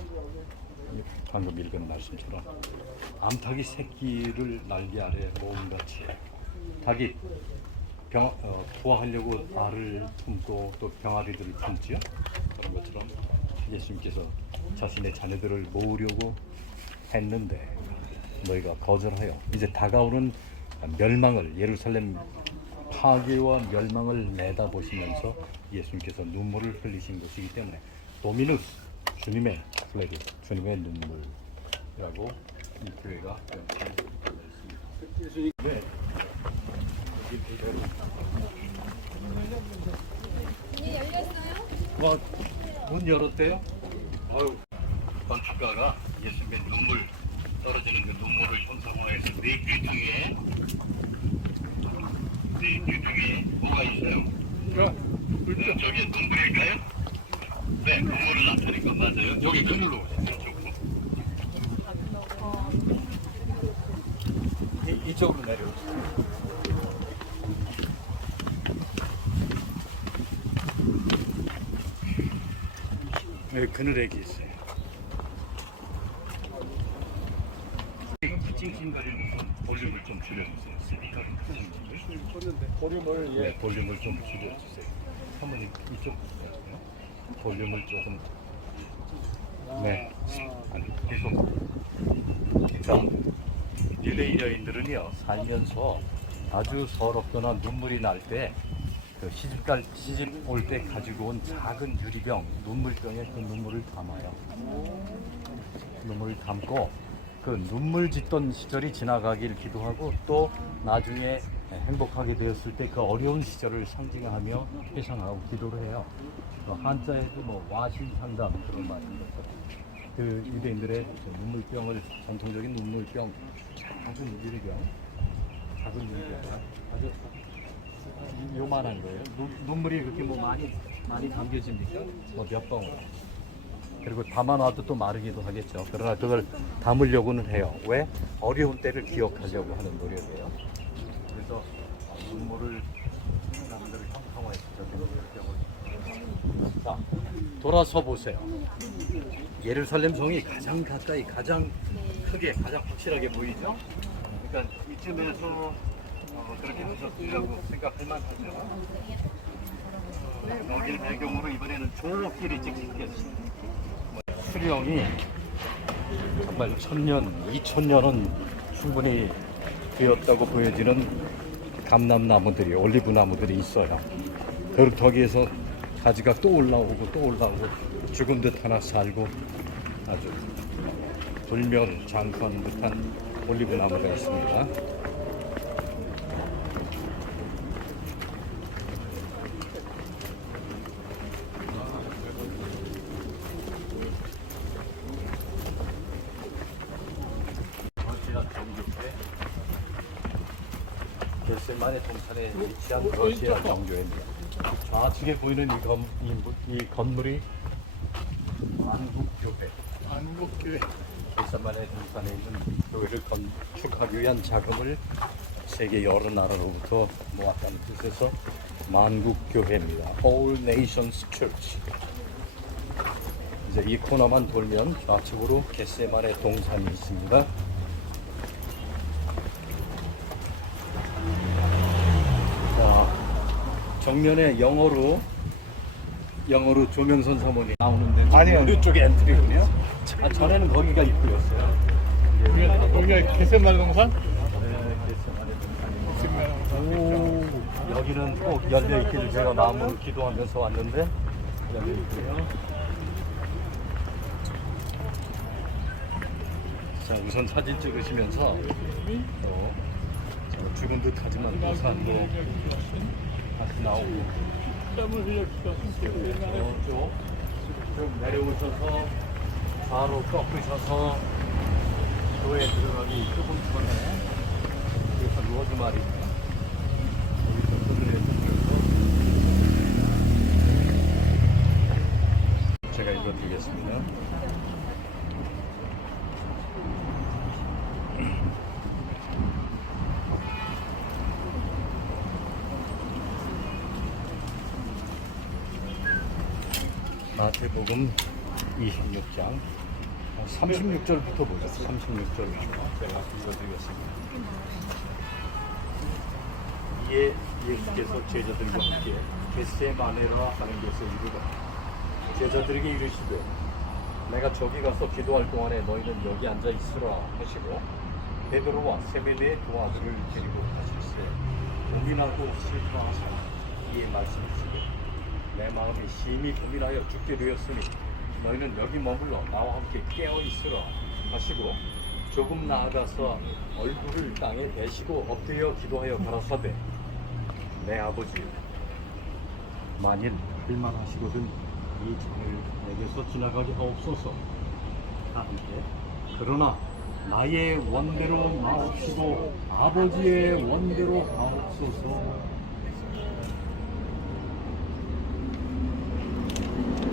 방금 읽은 말씀처럼 암탉이 새끼를 날개 아래 모음같이, 닭이 부화하려고 알을 품고 또 병아리들을 품지요. 그런 것처럼 예수님께서 자신의 자녀들을 모으려고 했는데 너희가 거절하여 이제 다가오는 멸망을, 예루살렘 파괴와 멸망을 내다보시면서 예수님께서 눈물을 흘리신 것이기 때문에 도미누스, 주님의 플레드, 주님의 눈물이라고 이 교회가 명칭했습니다. 네. 문이 열렸어요? 와, 문 열었대요? 아유, 건축가가 예수님의 눈물, 떨어지는 그 눈물을 형상화해서 네 길 중에 뭐가 있어요? 저기 눈물일까요? 네, 눈물은 나타니까 맞아요. 여기 눈물로 오세요. 이쪽으로 내려오세요. 네, 그늘액이 있어요. 찡찡거리는 볼륨을 좀 줄여주세요. 스피커를 볼륨을, 네, 볼륨을 좀 줄여주세요. 사모님 이쪽 보세요. 볼륨을 조금, 네, 아니, 계속. 자, 릴레이 여인들은요 살면서 아주 서럽거나 눈물이 날 때 그 시집 올 때 가지고 온 작은 유리병, 눈물병에 그 눈물을 담아요. 눈물을 담고 그 눈물 짓던 시절이 지나가길 기도하고 또 나중에 행복하게 되었을 때 그 어려운 시절을 상징하며 회상하고 기도를 해요. 한자에도 뭐 와신상담 그런 말인 것처럼 그 유대인들의 눈물병을 전통적인 눈물병, 작은 유리병, 아주 요만한 거예요. 눈물이 그렇게 뭐 많이 담겨집니까? 뭐 몇 방울. 그리고 담아놔도 또 마르기도 하겠죠. 그러나 그걸 담으려고는 해요. 왜? 어려운 때를 기억하려고 하는 노력이에요. 그래서 눈물을 사람들을 형상화시켜 눈물병을. 자, 돌아서 보세요. 예루살렘 성이 가장 가까이, 가장 크게, 가장 확실하게 보이죠? 그러니까 이쯤에서 그렇게 하셨으라고 생각할 만하죠. 여기를 배경으로 이번에는 조끼리 찍히겠습니다. 수령이 정말 1000년, 2000년은 충분히 되었다고 보여지는 감람나무들이, 올리브 나무들이 있어요. 거기에서 가지가 또 올라오고 죽은 듯 하나 살고 아주 불면 장수하는 듯한 올리브 나무가 있습니다. 겟세마네 동산에 위치한 러시아 정교회입니다. 좌측에 보이는 이 건물이 안국교회. 안국교회. 겟세마네 동산에 있는 교회를 건축하기 위한 자금을 세계 여러 나라로부터 모았다는 뜻에서 만국교회입니다. All Nations Church. 이제 이 코너만 돌면 좌측으로 겟세마네 동산이 있습니다. 정면에 영어로 조명선 사모님 나오는데 아니요. 이쪽에 엔트리군요. 전에는 거기가 입구였어요. 여기가 개센마을 동산? 네, 겟세마네 동산입니다. 여기는 꼭 열려 있기를 제가 마음으로 기도하면서 왔는데 열려 있고요. 자, 우선 사진 찍으시면서 죽은 듯하지만 부산도 다시 나오고 땀을 흘렸다. 좀 내려오셔서 바로 꺾으셔서 교회에 들어가기 조금 전에 그래서 로즈마리입니다. 여기서 그늘에 들어서 제가 읽어드리겠습니다. 마태복음 26장 36절부터 보죠. 36절부터 제가 읽어드리겠습니다. 이에 예수께서 제자들과 함께 겟세마네라 하는 곳에 이르러 제자들에게 이르시되 내가 저기 가서 기도할 동안에 너희는 여기 앉아 있으라 하시고 베드로와 세베대의 두 아들을 데리고 가실세 고민하고 슬퍼하사 이에 말씀하시되 내 마음이 심히 고민하여 죽게 되었으니 너희는 여기 머물러 나와 함께 깨어 있으라 하시고 조금 나아가서 얼굴을 땅에 대시고 엎드려 기도하여 가라사대 내 아버지 만일 할만하시거든 이 잔을 내게서 지나가게 하옵소서 함께 그러나 나의 원대로 마옵시고 아버지의 원대로 하옵소서.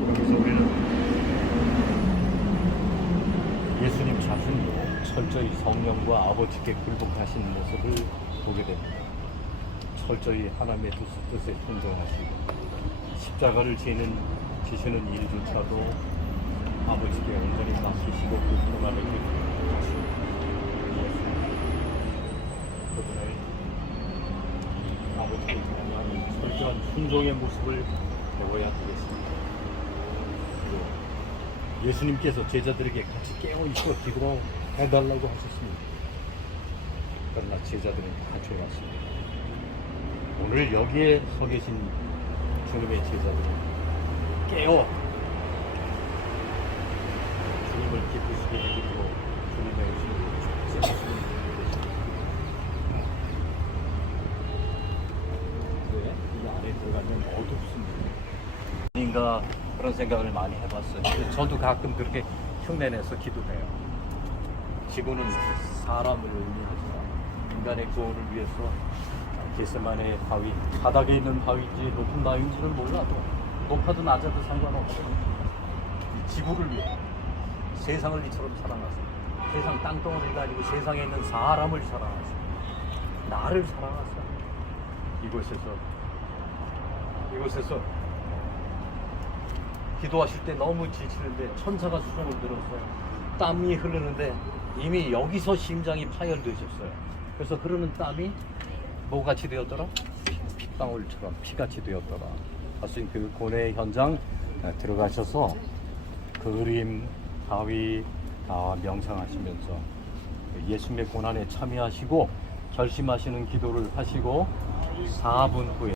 여기서 우리는 예수님 자신도 철저히 성령과 아버지께 굴복하신 모습을 보게 됩니다. 철저히 하나님의 뜻에 순종하시고 십자가를 지시는 일조차도 아버지께 온전히 맡기시고 그 고난을 하시고 그분의 아버지께 향한 철저한 순종의 모습을 배워야 되겠습니다. 예수님께서 제자들에게 같이 깨어있어 기도해달라고 하셨습니다. 그러나 제자들은 다 죄왔습니다. 오늘 여기에 서 계신 주님의 제자들은 깨어 주님을 기쁘시게 해주고 주님의 의심을 쫓으시는 왜? 이 안에 들어가면 어둡습니다. 인가 그런 생각을 많이 해봤어요. 저도 가끔 그렇게 흉내내서 기도해요. 지구는 사람을 위해서, 인간의 구원을 위해서 겟세마네 바위, 바닥에 있는 바위인지 높은 바위인지는 몰라도 높아도 낮아도 상관없어요. 이 지구를 위해 세상을 이처럼 사랑하세요. 세상 땅덩어리가 아니고 세상에 있는 사람을 사랑하세요. 나를 사랑하세요. 이곳에서 기도하실 때 너무 지치는데 천사가 수송을 들었어요. 땀이 흐르는데 이미 여기서 심장이 파열되셨어요. 그래서 흐르는 땀이 뭐같이 되었더라? 핏방울처럼 피같이 되었더라. 하신 그 고뇌의 현장 들어가셔서 그림, 바위 다 명상하시면서 예수님의 고난에 참여하시고 결심하시는 기도를 하시고 4분 후에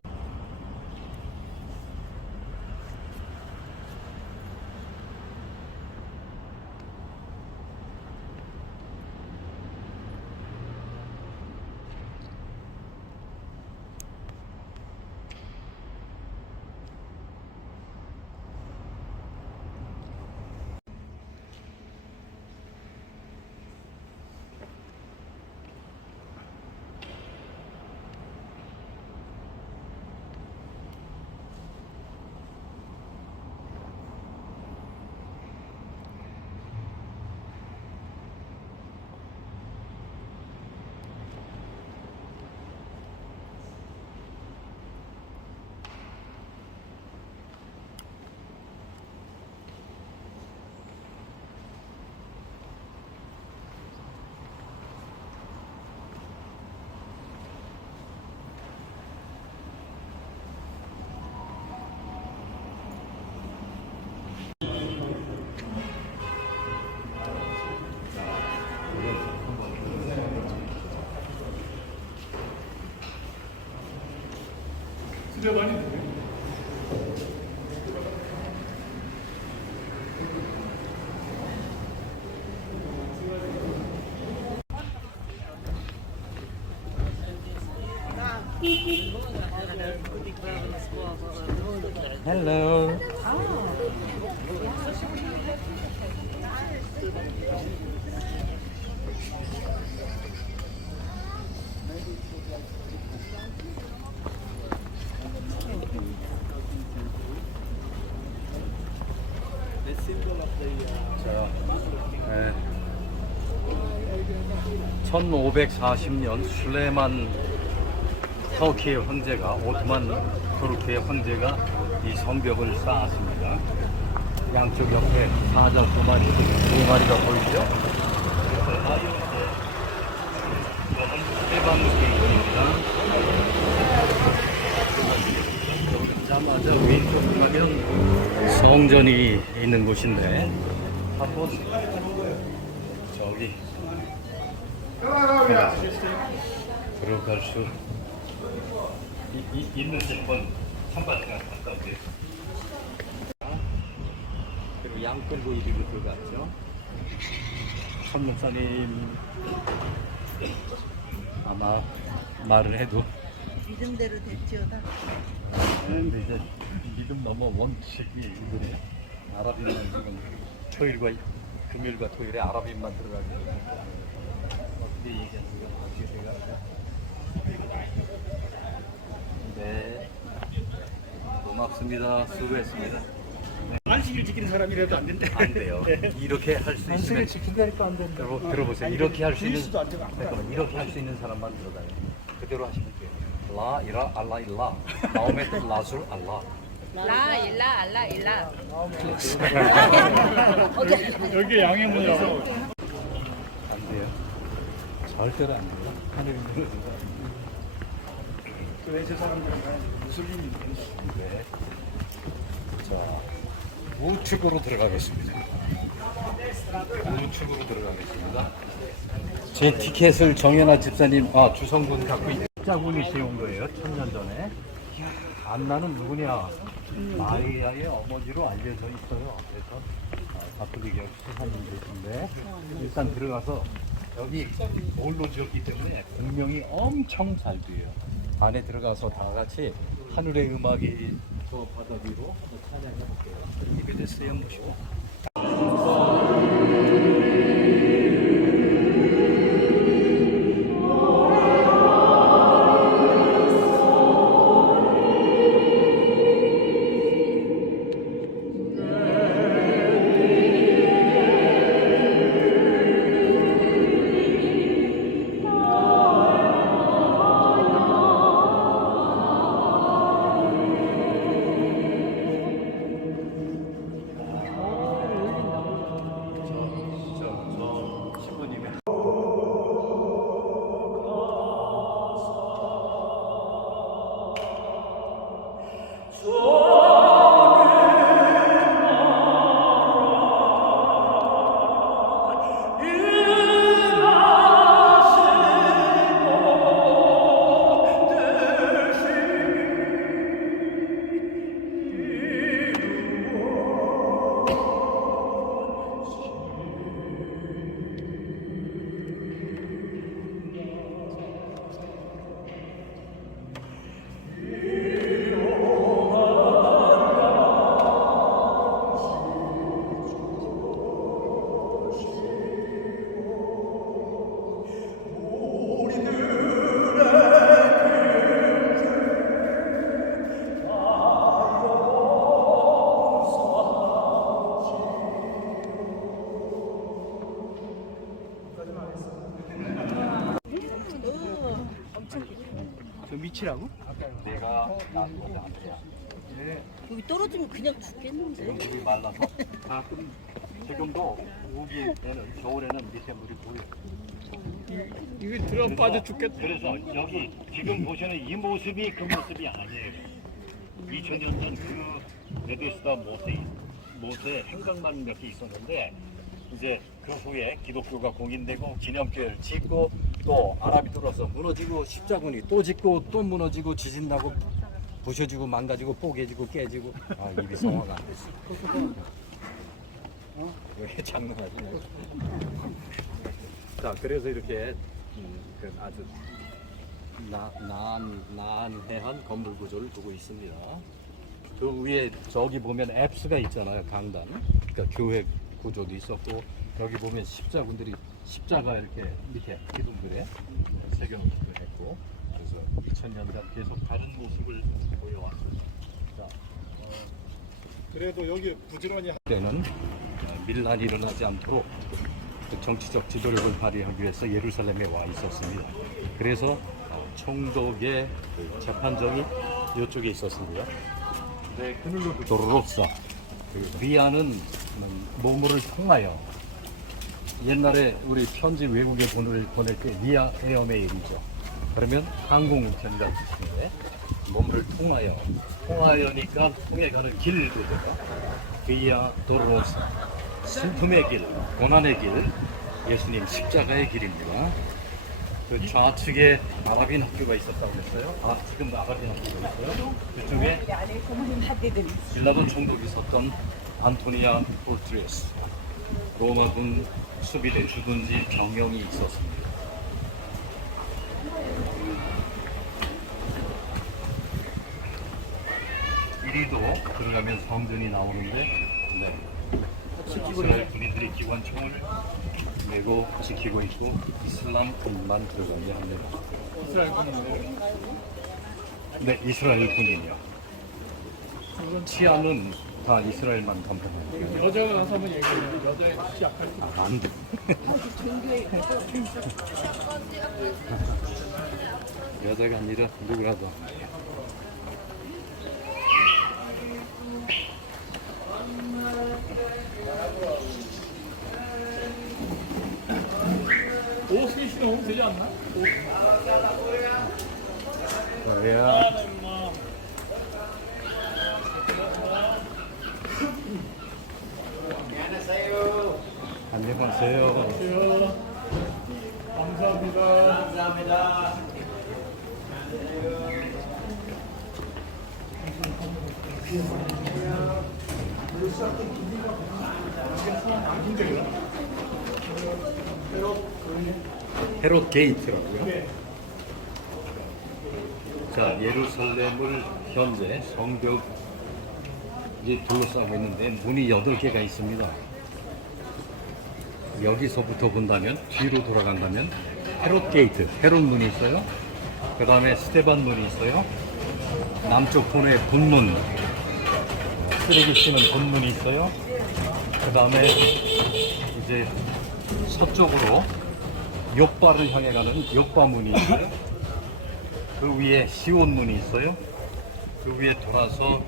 Hello. 자, 1540년 술레만 터키의 황제가 오토만 투르키의 황제가 이 성벽을 쌓았습니다. 양쪽 옆에 사자 2마리가 보이죠? 해방계입니다. 오자마자 왼쪽으로 가면 성전이 있는 곳인데 한번 저기 들어갈 수 있는지 한번 한바탕 갔다 오세요. 그리고 양끌고 이리로 들어갔죠. 천목사님 아마 말을 해도 믿음대로 됐지어다. 근데 이제 믿음 넘어 원칙이 이거래요. 아랍인만 지금 토요일과 금요일과 토요일에 아랍인만 들어가게 되고 어떻게 얘기하는 게 어떻게 돼가지고 네 고맙습니다. 수고했습니다. 안식일 지키는 사람이라도 안 된대. 안 돼요. 이렇게 할 수 있으면 안식일 지킨다니까 안 된다. 들어보세요. 이렇게 할 수 있는 그리스도 안 되고 안 잠깐만 이렇게 할 수 있는 사람만 들어가요. 그대로 하시면 돼요. 라 이라 알라 일라 마음에 또 라술 알라. 라 일라 알라 일라. 여기 양해 뭐냐? 안 돼요. 절대로 안 돼요. 하늘이 무너진다. 왜저 사람들은 무슬림인데? 네. 자, 우측으로 들어가겠습니다. 우측으로 들어가겠습니다. 제 티켓을 정연아 집사님, 주성군 갖고 입자군이 세운 거예요. 1000년 전에. 안나는 누구냐? 마리아의 어머니로 알려져 있어요. 그래서 가톨릭 수사님 되신데 일단 들어가서 여기 돌로 지었기 때문에 공명이 엄청 잘 돼요. 안에 들어가서 다 같이 하늘의 음악이 저 바다 위로 한번 찬양해 볼게요. 예배 됐어요, 모시고. 끝이라고? 내가 나보다 안 돼. 여기 떨어지면 그냥 죽겠는데. 지금 물이 말라서 가끔 지금도 여기에는 겨울에는 밑에 물이 보여. 이거 들어 빠져 죽겠다. 그래서 여기 지금 보시는 이 모습이 그 모습이 아니에요. 2000년 전 그 메데스다 모세 행각만 몇 개 있었는데 이제 그 후에 기독교가 공인되고 기념교회를 짓고 또 아랍이 들어서 무너지고 십자군이 또 짓고 또 무너지고 지진 나고 부셔지고 망가지고 뽀개지고 깨지고 아 입이 성화가 안 됐어. 왜 장난하지? 자 그래서 이렇게 그 아주 난해한 건물 구조를 두고 있습니다. 그 위에 저기 보면 앱스가 있잖아요. 강단. 그러니까 교회 구조도 있었고 여기 보면 십자군들이 십자가 이렇게 밑에 기둥들에 새겨놓기도 했고 그래서 2000년 전 계속 다른 모습을 보여왔습니다. 자, 그래도 여기 부지런히 때는 밀란이 일어나지 않도록 그 정치적 지도력을 발휘하기 위해서 예루살렘에 와 있었습니다. 그래서 총독의 그 재판정이 이쪽에 있었습니다. 네, 그늘로 도로로사 리아는 모모를 통하여 옛날에 우리 편지 외국에 보낼 때 리아 에어메일이죠. 그러면 항공편이라고 뜻인데 몸을 통하여니까 통해 가는 길 그거죠. 비아 도로로사 슬픔의 길, 고난의 길, 예수님 십자가의 길입니다. 그 좌측에 아랍인 학교가 있었다고 했어요. 지금 아랍인 학교가 있어요. 그쪽에 빌라본 총독이 있었던 안토니아 포르트레스 로마군 수비대 주둔지 병영이 있었습니다. 이리도 들어가면 성전이 나오는데 이스라엘 군인들이 기관총을 메고 지키고 있고 이슬람군만 들어가게 합니다. 이스라엘 군인이네. 네, 이스라엘 군인이요. 치안은 다 이스라엘만 감독합니다. 여자가 나서 한번 얘기해요. 여자의 약할 때. 안 돼. 여자가 아니라 누구라도. 오후 3시는 오면 되지 않나? 야. 안녕하세요. 감사합니다. 헤롯 게이트라고요. 자, 예루살렘을 현재 성벽이 둘러싸고 있는데 문이 8개가 있습니다. 여기서부터 본다면 뒤로 돌아간다면 헤롯 게이트, 헤롯 문이 있어요. 그 다음에 스테반 문이 있어요. 남쪽 본의 본문, 쓰레기 씌는 본문이 있어요. 그 다음에 이제 서쪽으로 욥바를 향해 가는 욥바문이 있어요. 그 위에 시온문이 있어요. 그 위에 돌아서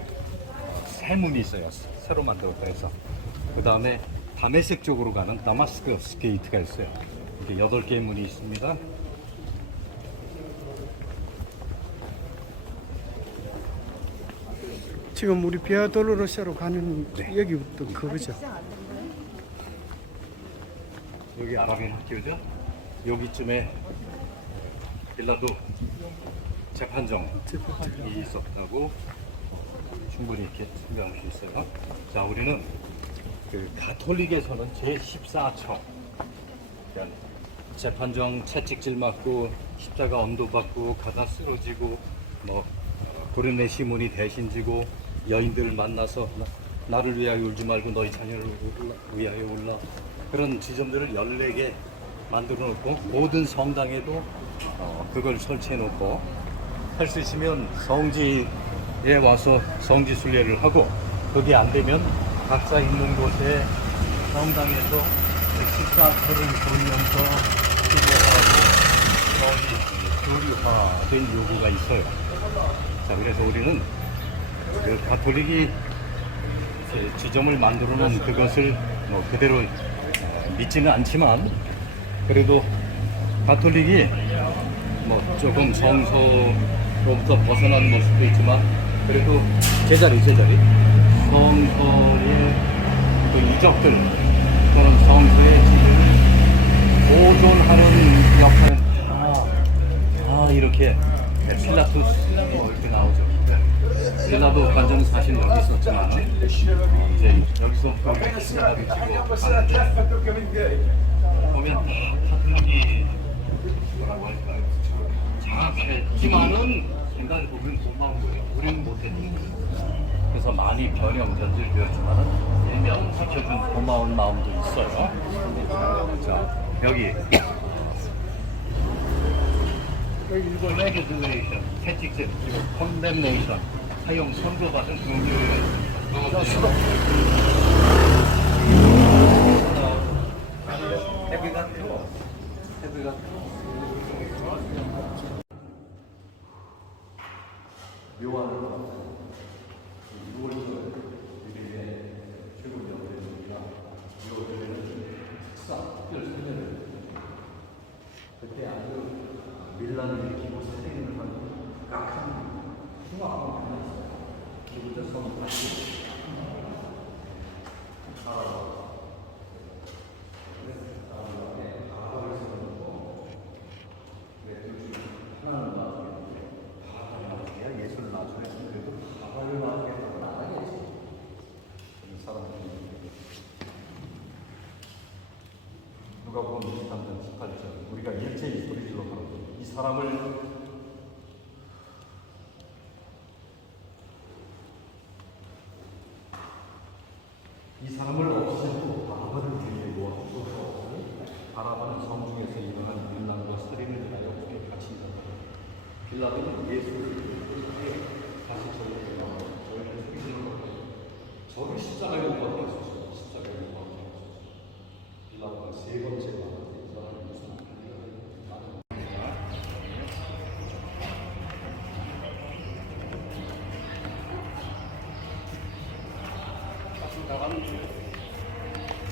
세문이 있어요. 새로 만들었다 해서. 그 다음에 다메섹 쪽으로 가는 다마스커스 게이트가 있어요. 이렇게 8개의 문이 있습니다. 지금 우리 비아 돌로로사로 가는 여기부터 그거죠. 여기 아랍인 학교죠. 여기쯤에 빌라도 재판정이 있었다고 충분히 이렇게 설명할 수 있어요. 자, 우리는 그 가톨릭에서는 제14청 재판정 채찍질 맞고 십자가 언도 받고 가다 쓰러지고 뭐 고린네 시몬이 대신 지고 여인들을 만나서 나를 위하여 울지 말고 너희 자녀를 위하여 울라, 그런 지점들을 14개 만들어 놓고 모든 성당에도 그걸 설치해 놓고 할 수 있으면 성지에 와서 성지 순례를 하고, 그게 안 되면 각자 있는 곳에 성당에서 14초를 돌면서 기도하고 거기 교류화된 요구가 있어요. 자, 그래서 우리는 그 가톨릭이 지점을 만들어 놓은 그것을 뭐 그대로 믿지는 않지만, 그래도 가톨릭이 뭐 조금 성서로부터 벗어난 모습도 있지만, 그래도 제자리 성서의 그 이적들 또는 성서의 지금을 보존하는 역할은 이렇게 필라투스 이렇게 나오죠. 필라도 관전 사실 여기 있었지만 이제 여기서 시작이 보면 카톨릭이 뭐라고 할까요? 잘했지만은 생각해 보면 고마운 거예요. 우리는 못했는데. 그래서 많이 변형 전질되었지만은 일명 지켜준 고마운 마음도 있어요. 자, 여기 플래그레이션, 채찍질, 그리고 컨뎀네이션, 사형 선고받은 종교의 그때 아주 밀란을 일으키고 살인을 하는 깍한 흉악한 만났어요. 기부터 성을 다시 예수를 나중에 그래도 가발을 나중에 나가야지. 사람들이 누가복음 23장 18절 우리가 일제히 소리질러 가로되 이 사람을 없애고 바라바를 들게 놓아주소서. 바라바는 성중에서 일어난 밀란과 살인을 인하여 그에 갇힌다. 빌라도는 예수를 다시 저희를 죽이시는 것까지 저를 십자가에 못 박게 하소서. 십자가에 못 박게 하소서. 빌라도가 세 번째 말한테 이 사람이 무슨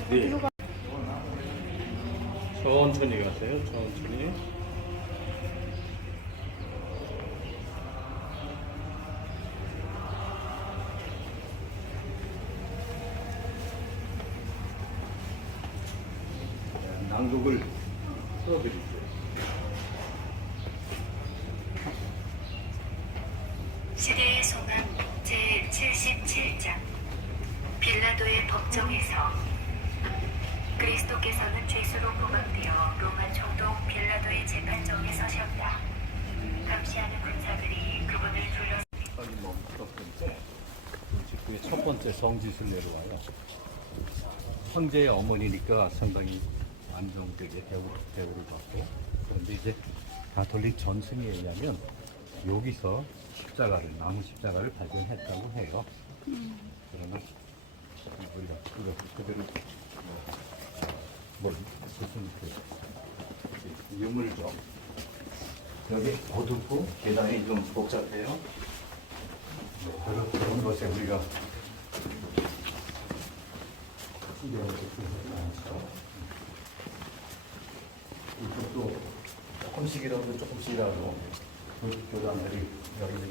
네. 천천히 가세요. 천천히. 낭독을 써드릴게요. 시대의 소망 제77장 빌라도의 법정에서 그리스도께서는 죄수로 포함되어 로마 총독 빌라도의 재판정에 서셨다. 감시하는 군사들이 그분을 둘러싸 빨리 멈췄을 때 직후에 첫 번째 성지순례로 와요. 황제의 어머니니까 상당히 안정되게 대우를 받고, 그런데 이제 가톨릭 전승에 의하면 여기서 나무 십자가를 발견했다고 해요. 그러나 우리가 그대로 무슨 유물 좀 여기 어둡고 계단이 좀 복잡해요. 그런 것에 우리가 이것도 조금씩이라도 교단들이 여기는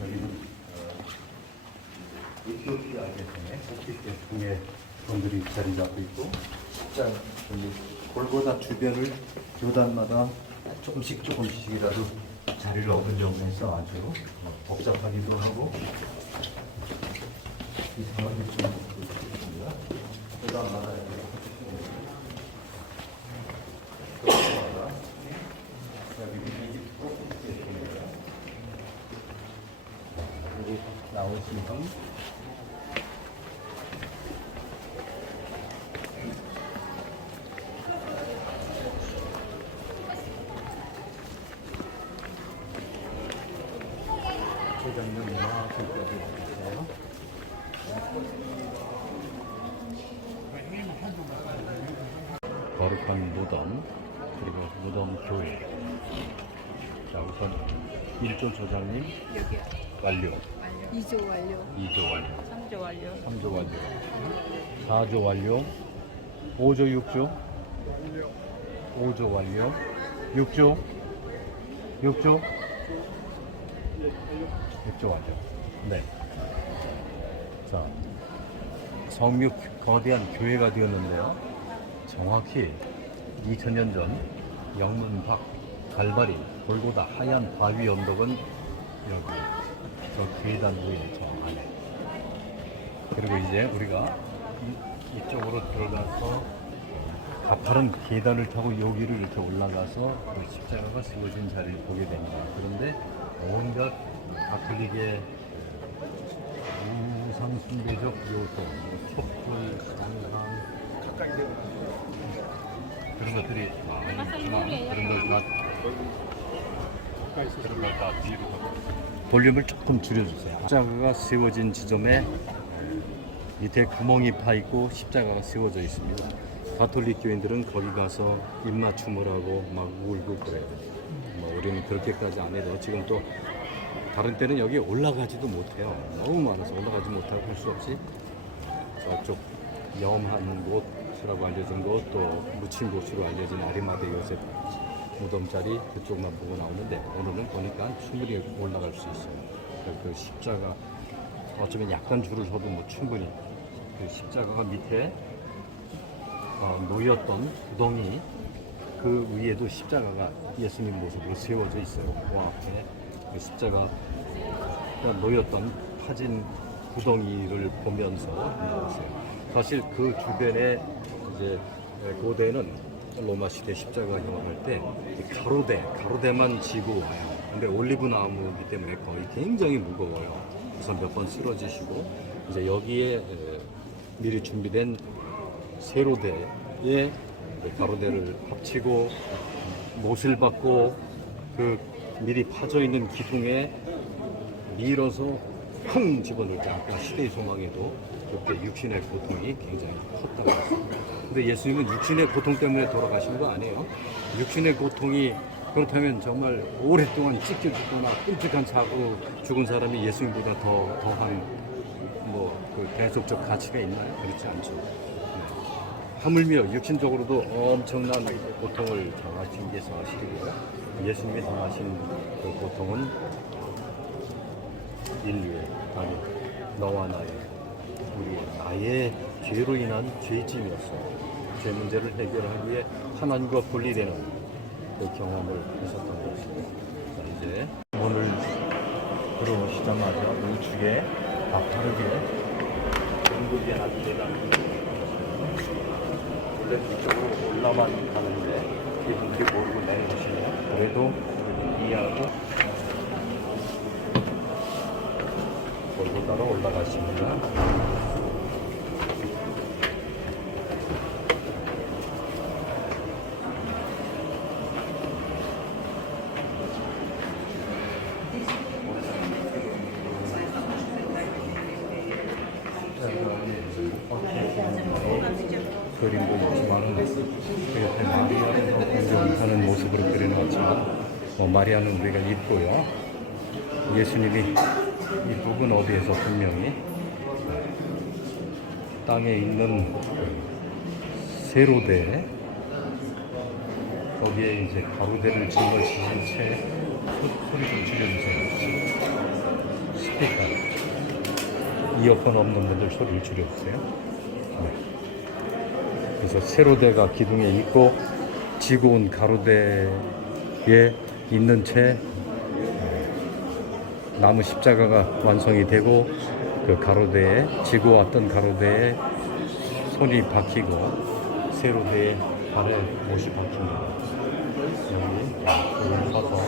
여기는 에티오피아 계통의 북계통의 분들이 자리 잡고 있고, 십자가 여기 골고다 주변을 교단마다 조금씩이라도 자리를 얻으려고 해서 아주 복잡하기도 하고 이상하게 좀 있습니다. 교단마다 여기 나오시면 조장면 이만큼까지 있어요. 거룩한 무덤, 그리고 무덤 교회. 자, 자, 우선 1조 조장님 완료. 2조 완료. 2조 완료. 3조 완료. 3조 완료. 4조 완료. 5조 6조. 5조 완료. 6조. 6조. 6조 완료. 네. 자, 성묘 거대한 교회가 되었는데요. 정확히 2000년 전 영문 밖 갈바리 골고다 하얀 바위 언덕은 여기 저 계단 위에 저 안에. 그리고 이제 우리가 이쪽으로 들어가서 가파른 계단을 타고 여기를 이렇게 올라가서 그 십자가가 세워진 자리를 보게 됩니다. 그런데 온갖 가톨릭의 우상 숭배적 요소, 촛불, 상상 그런 것들이 많이 있지만 그런 걸 다 뒤로 볼륨을 조금 줄여주세요. 십자가가 세워진 지점에 밑에 구멍이 파 있고 십자가가 세워져 있습니다. 가톨릭 교인들은 거기 가서 입맞춤을 하고 막 울고 그래요. 뭐 우리는 그렇게까지 안 해도 지금 또 다른 때는 여기 올라가지도 못해요. 너무 많아서 올라가지 못하고 할 수 없이 저쪽 염한 곳이라고 알려진 곳, 또 묻힌 곳으로 알려진 아리마대 요셉 무덤자리 그쪽만 보고 나오는데 오늘은 보니까 충분히 올라갈 수 있어요. 그 십자가 어쩌면 약간 줄을 서도 뭐 충분히 그 십자가가 밑에 놓였던 구덩이 그 위에도 십자가가 예수님 모습으로 세워져 있어요. 그 앞에 그 십자가 놓였던 파진 구덩이를 보면서 있어요. 사실 그 주변에 이제 고대는 로마 시대 십자가형을 할 때 가로대만 지고 와요. 근데 올리브 나무이기 때문에 거의 굉장히 무거워요. 그래서 몇 번 쓰러지시고 이제 여기에 미리 준비된 세로대에 가로대를 합치고 못을 받고 그 미리 파져 있는 기둥에 밀어서 쿵 집어넣을 때 아까 시대의 소망에도 그때 육신의 고통이 굉장히 컸다고 했습니다. 근데 예수님은 육신의 고통 때문에 돌아가신 거 아니에요. 육신의 고통이 그렇다면 정말 오랫동안 찢겨 죽거나 끔찍한 사고로 죽은 사람이 예수님보다 더한 그 대속적 가치가 있나요? 그렇지 않죠. 하물며 육신적으로도 엄청난 고통을 당하신 게 사실이고요. 예수님이 당하신 그 고통은 인류의 아니 너와 나의 죄로 인한 죄짐이었어요. 죄 문제를 해결하기 위해 하나님과 분리되는 그 경험을 하셨던 것입니다. 자, 이제 문을 들어오시자마자 우측에 가파르게 전국에 한 계단 원래 이쪽으로 올라만 가는데 이분들이 모르고 내려오시네요. 그래도 이해하고 골고다로 올라가십니다. 그림도 있지만 그 옆에 마리아를 공존하는 모습으로 그려놨지만 마리아는 우리가 있고요. 예수님이 이 부분 어디에서 분명히 땅에 있는 세로대 거기에 이제 가로대를 짊어지신 채 소리 좀 줄여주세요. 스피커 이어폰 없는 분들 소리를 줄여주세요. 네. 그래서 세로대가 기둥에 있고 지고 온 가로대에 있는 채 나무 십자가가 완성이 되고 그 가로대에 지고 왔던 가로대에 손이 박히고 세로대에 발에 못이 박힙니다. 여기 서서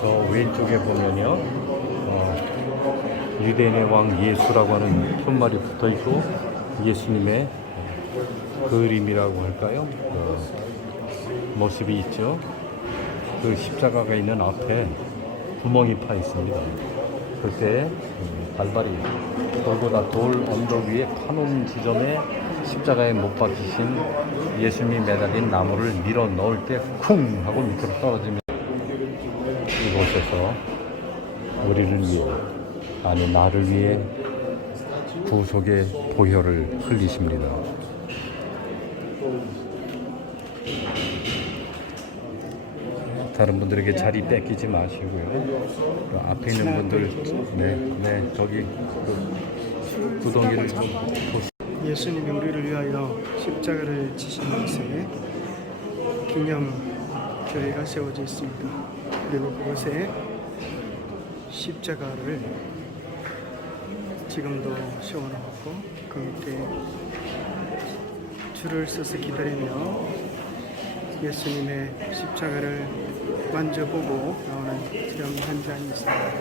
저 왼쪽에 보면요 유대인의 왕 예수라고 하는 편말이 붙어 있고 예수님의 그림이라고 할까요? 모습이 있죠. 그 십자가가 있는 앞에 구멍이 파 있습니다. 그때 발발이 돌보다 돌 언덕 위에 파놓은 지점에 십자가에 못 박히신 예수님이 매달린 나무를 밀어 넣을 때 쿵 하고 밑으로 떨어지면 이곳에서 우리를 위해, 아니 나를 위해 구속의 보혈을 흘리십니다. 다른 분들에게 자리 뺏기지 마시고요. 그 앞에 있는 분들, 저기 그 구덩이를 좀 보시. 예수님이 우리를 위하여 십자가를 지신 곳에 기념교회가 세워져 있습니다. 그리고 그곳에 십자가를 지금도 세워놓고 그 밑에 줄을 서서 기다리며 예수님의 십자가를 만져보고 나오는 그런 현장이 있습니다.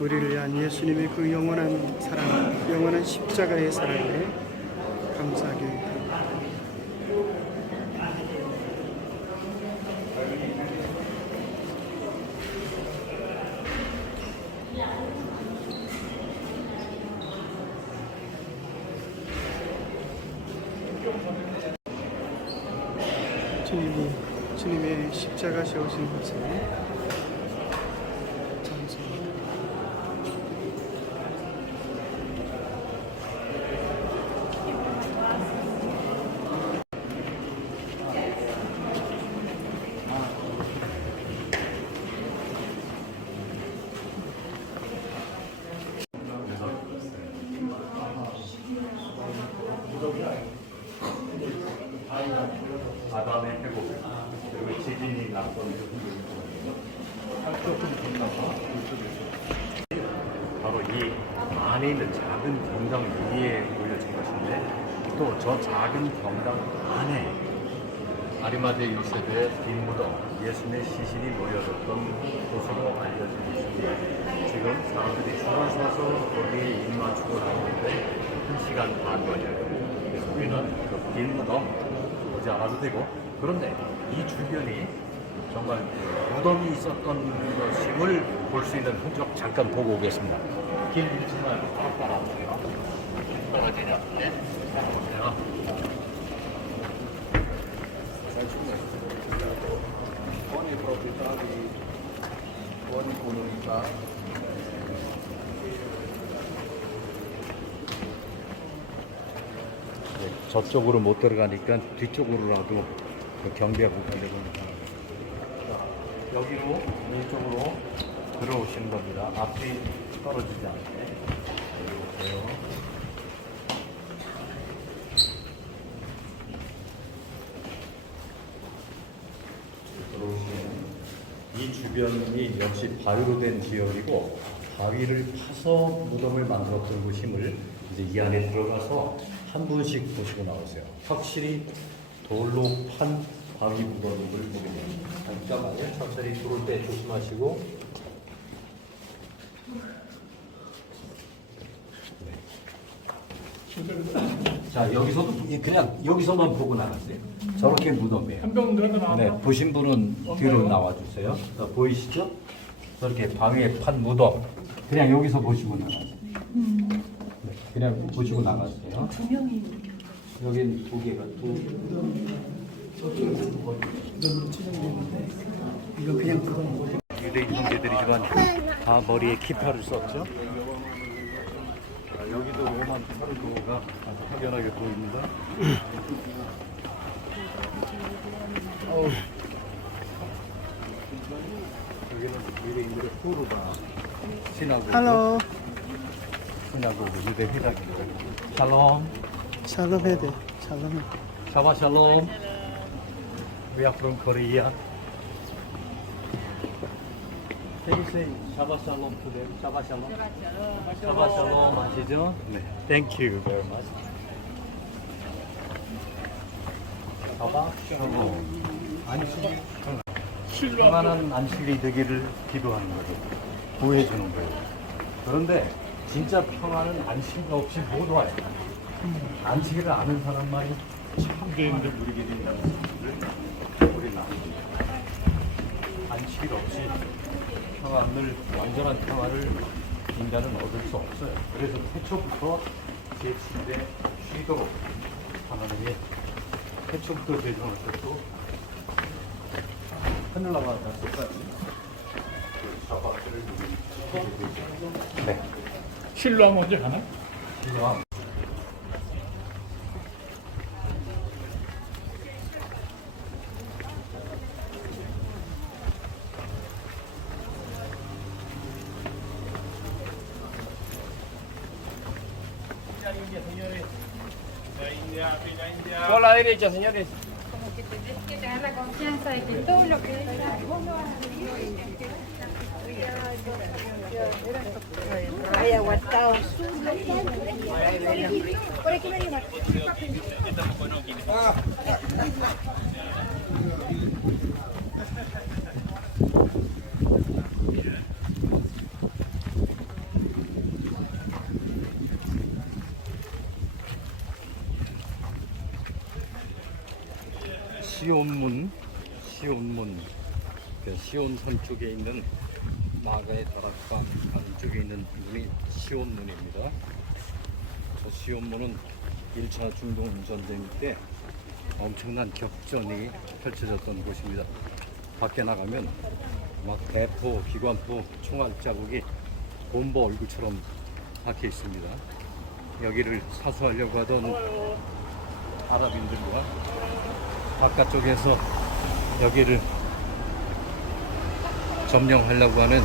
우리를 위한 예수님의 그 영원한 사랑, 영원한 십자가의 사랑에 감사하게 됩니다. 주님의 십자가 세우신 곳에 감사합니다. 아담의 회복, 그리고 지진이 났던 바로 이 안에 있는 작은 경당 위에 올려진 것인데, 또 저 작은 경당 안에 아리마대 요셉의 빈 무덤, 예수님의 시신이 모여졌던 곳으로 알려져 있습니다. 지금 사람들이 줄 서서 거기에 입맞추고 나오는데 1시간 반 걸려요. 그래서 우리는 그 빈 무덤 보지 않아도 되고, 그런데 이 주변이 정말 무덤이 있었던 것임을 볼 수 있는 흔적 잠깐 보고 오겠습니다. 길 잃지 말고 바로 따라오세요. 떨어지냐? 네. 보세요. 저쪽으로 못 들어가니까 뒤쪽으로라도 그 경비하고 가려고 합니다. 여기로 이쪽으로 들어오시는 겁니다. 앞이 떨어지지 않게. 여기 오세요. 들어오시면 이 주변이 역시 바위로 된 지역이고, 바위를 파서 무덤을 만들었던 곳임을 이제 이 안에 들어가서 한 분씩 보시고 나오세요. 확실히 돌로 판 바위 무덤을 보게 됩니다. 잠깐만요. 천천히 들어올 때 조심하시고. 자, 여기서도 그냥 여기서만 보고 나가세요. 저렇게 무덤이에요. 네, 보신 분은 뒤로 나와주세요. 보이시죠? 저렇게 바위에 판 무덤. 그냥 여기서 보시고 나가세요. 네, 그냥 보시고 나가세요. 두 명이 여긴 두 개가 이거 그냥 유대인 형제들이지만 다 머리에 키파를 썼죠. 자, 여기도 로만 파르도가 아주 확연하게 보입니다. 여기는 유대인들의 후르바 시나고그. 할로 시나고그 유대 회당입니다. 샬롬. 샬롬 해야 돼. 샬롬 해. 샤바 샬롬. We are from Korea. Can you say Shabbat Shalom to them? Shabbat Shalom. Shabbat Shalom 하시죠? 네. Thank you very much. Shabbat Shalom. 안식일. 평안한 안식일이 되기를 기도하는 거죠. 구해주는 거예요. 그런데 진짜 평안은 안식일 없이 못 와요. 안식일을 아는 사람만이 참되는데 누리게 된다는 것을 우리는 압니다. 안식일 없이 평안을, 완전한 평안을 인간은 얻을 수 없어요. 그래서 태초부터 제7대 쉬도록 하나님이 태초부터 배정하셨고, 하늘나라 갔을까요? 네. 실로암 먼저 가나? 실로암. Por la derecha, señores. que tener la confianza de que todo lo que Hay aguantado. por aquí me lleva. 시온문, 그 시온산 쪽에 있는 마가의 다락방 안쪽에 있는 문이 시온문입니다. 저 시온문은 1차 중동 전쟁 때 엄청난 격전이 펼쳐졌던 곳입니다. 밖에 나가면 막 대포, 기관포, 총알 자국이 bom버 얼굴처럼 박혀 있습니다. 여기를 사수하려고 하던 아랍인들과 바깥쪽에서 여기를 점령하려고 하는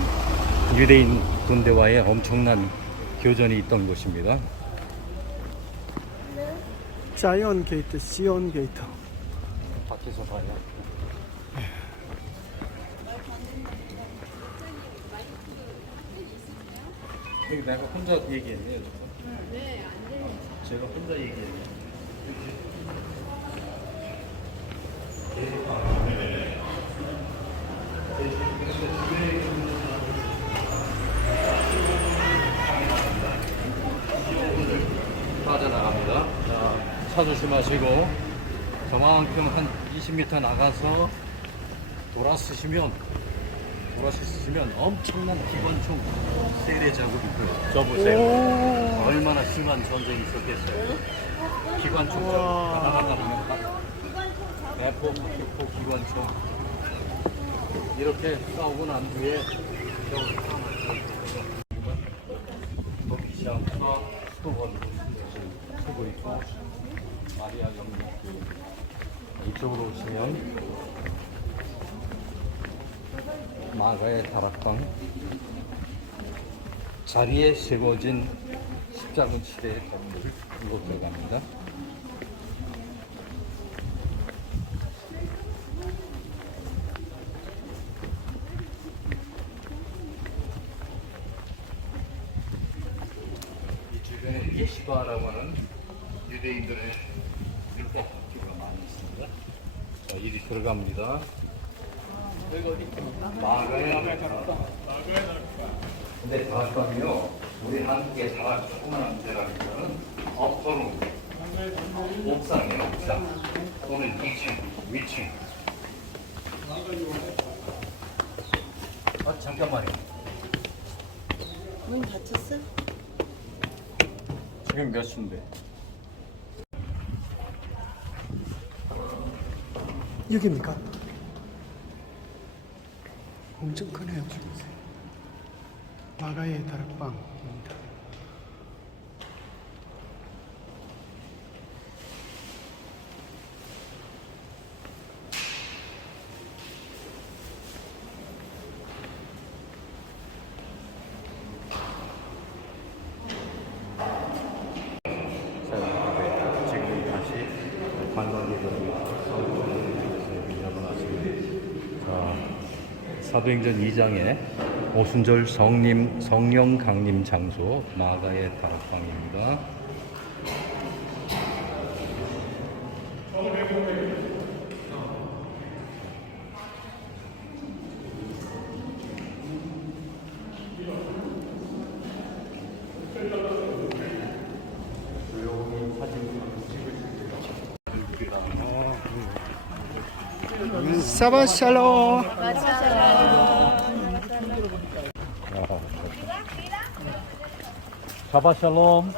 유대인 군대와의 엄청난 교전이 있던 곳입니다. 자이언 게이트, 시온 게이트. 밖에서 봐요. 여기 내가 혼자 얘기했네요. 네, 안 돼요. 제가 혼자 얘기했네요. 빠져나갑니다. 자, 차 조심하시고 저만큼 한 20m 나가서 돌아서시면 엄청난 기관총 세례 자국이 있고요. 저 보세요. 얼마나 심한 전쟁이 있었겠어요. 기관총 하나하나 대포, 박격포, 기관총 이렇게 싸우고 난 뒤에 도피시앙과 수도원 쓰고 있고 마리아 영국 이쪽으로 오시면 마가의 다락방 자리에 세워진 십자군 시대의 건물 이곳 들어갑니다. 이 주변에 예시바라고 하는 유대인들의 율법 학교가 많이 있습니다. 자, 이리 들어갑니다. 마가의 다락방. 근데 다락방이요, 우리 한국의 다락 조그만한 데라는 거는 업터룸, 옥상이에요, 옥상. 또는 2층, 위층. 잠깐만요. 문 닫혔어? 지금 몇 시인데? 여기입니까? 엄청 크네요. 마가의 다락방입니다. 지금 다시 관광객들이 열어놨습니다. 자, 사도행전 2장에 오순절 성령 강림 장소 마가의 다락방입니다. 사바샬롬. 샤바샬롬.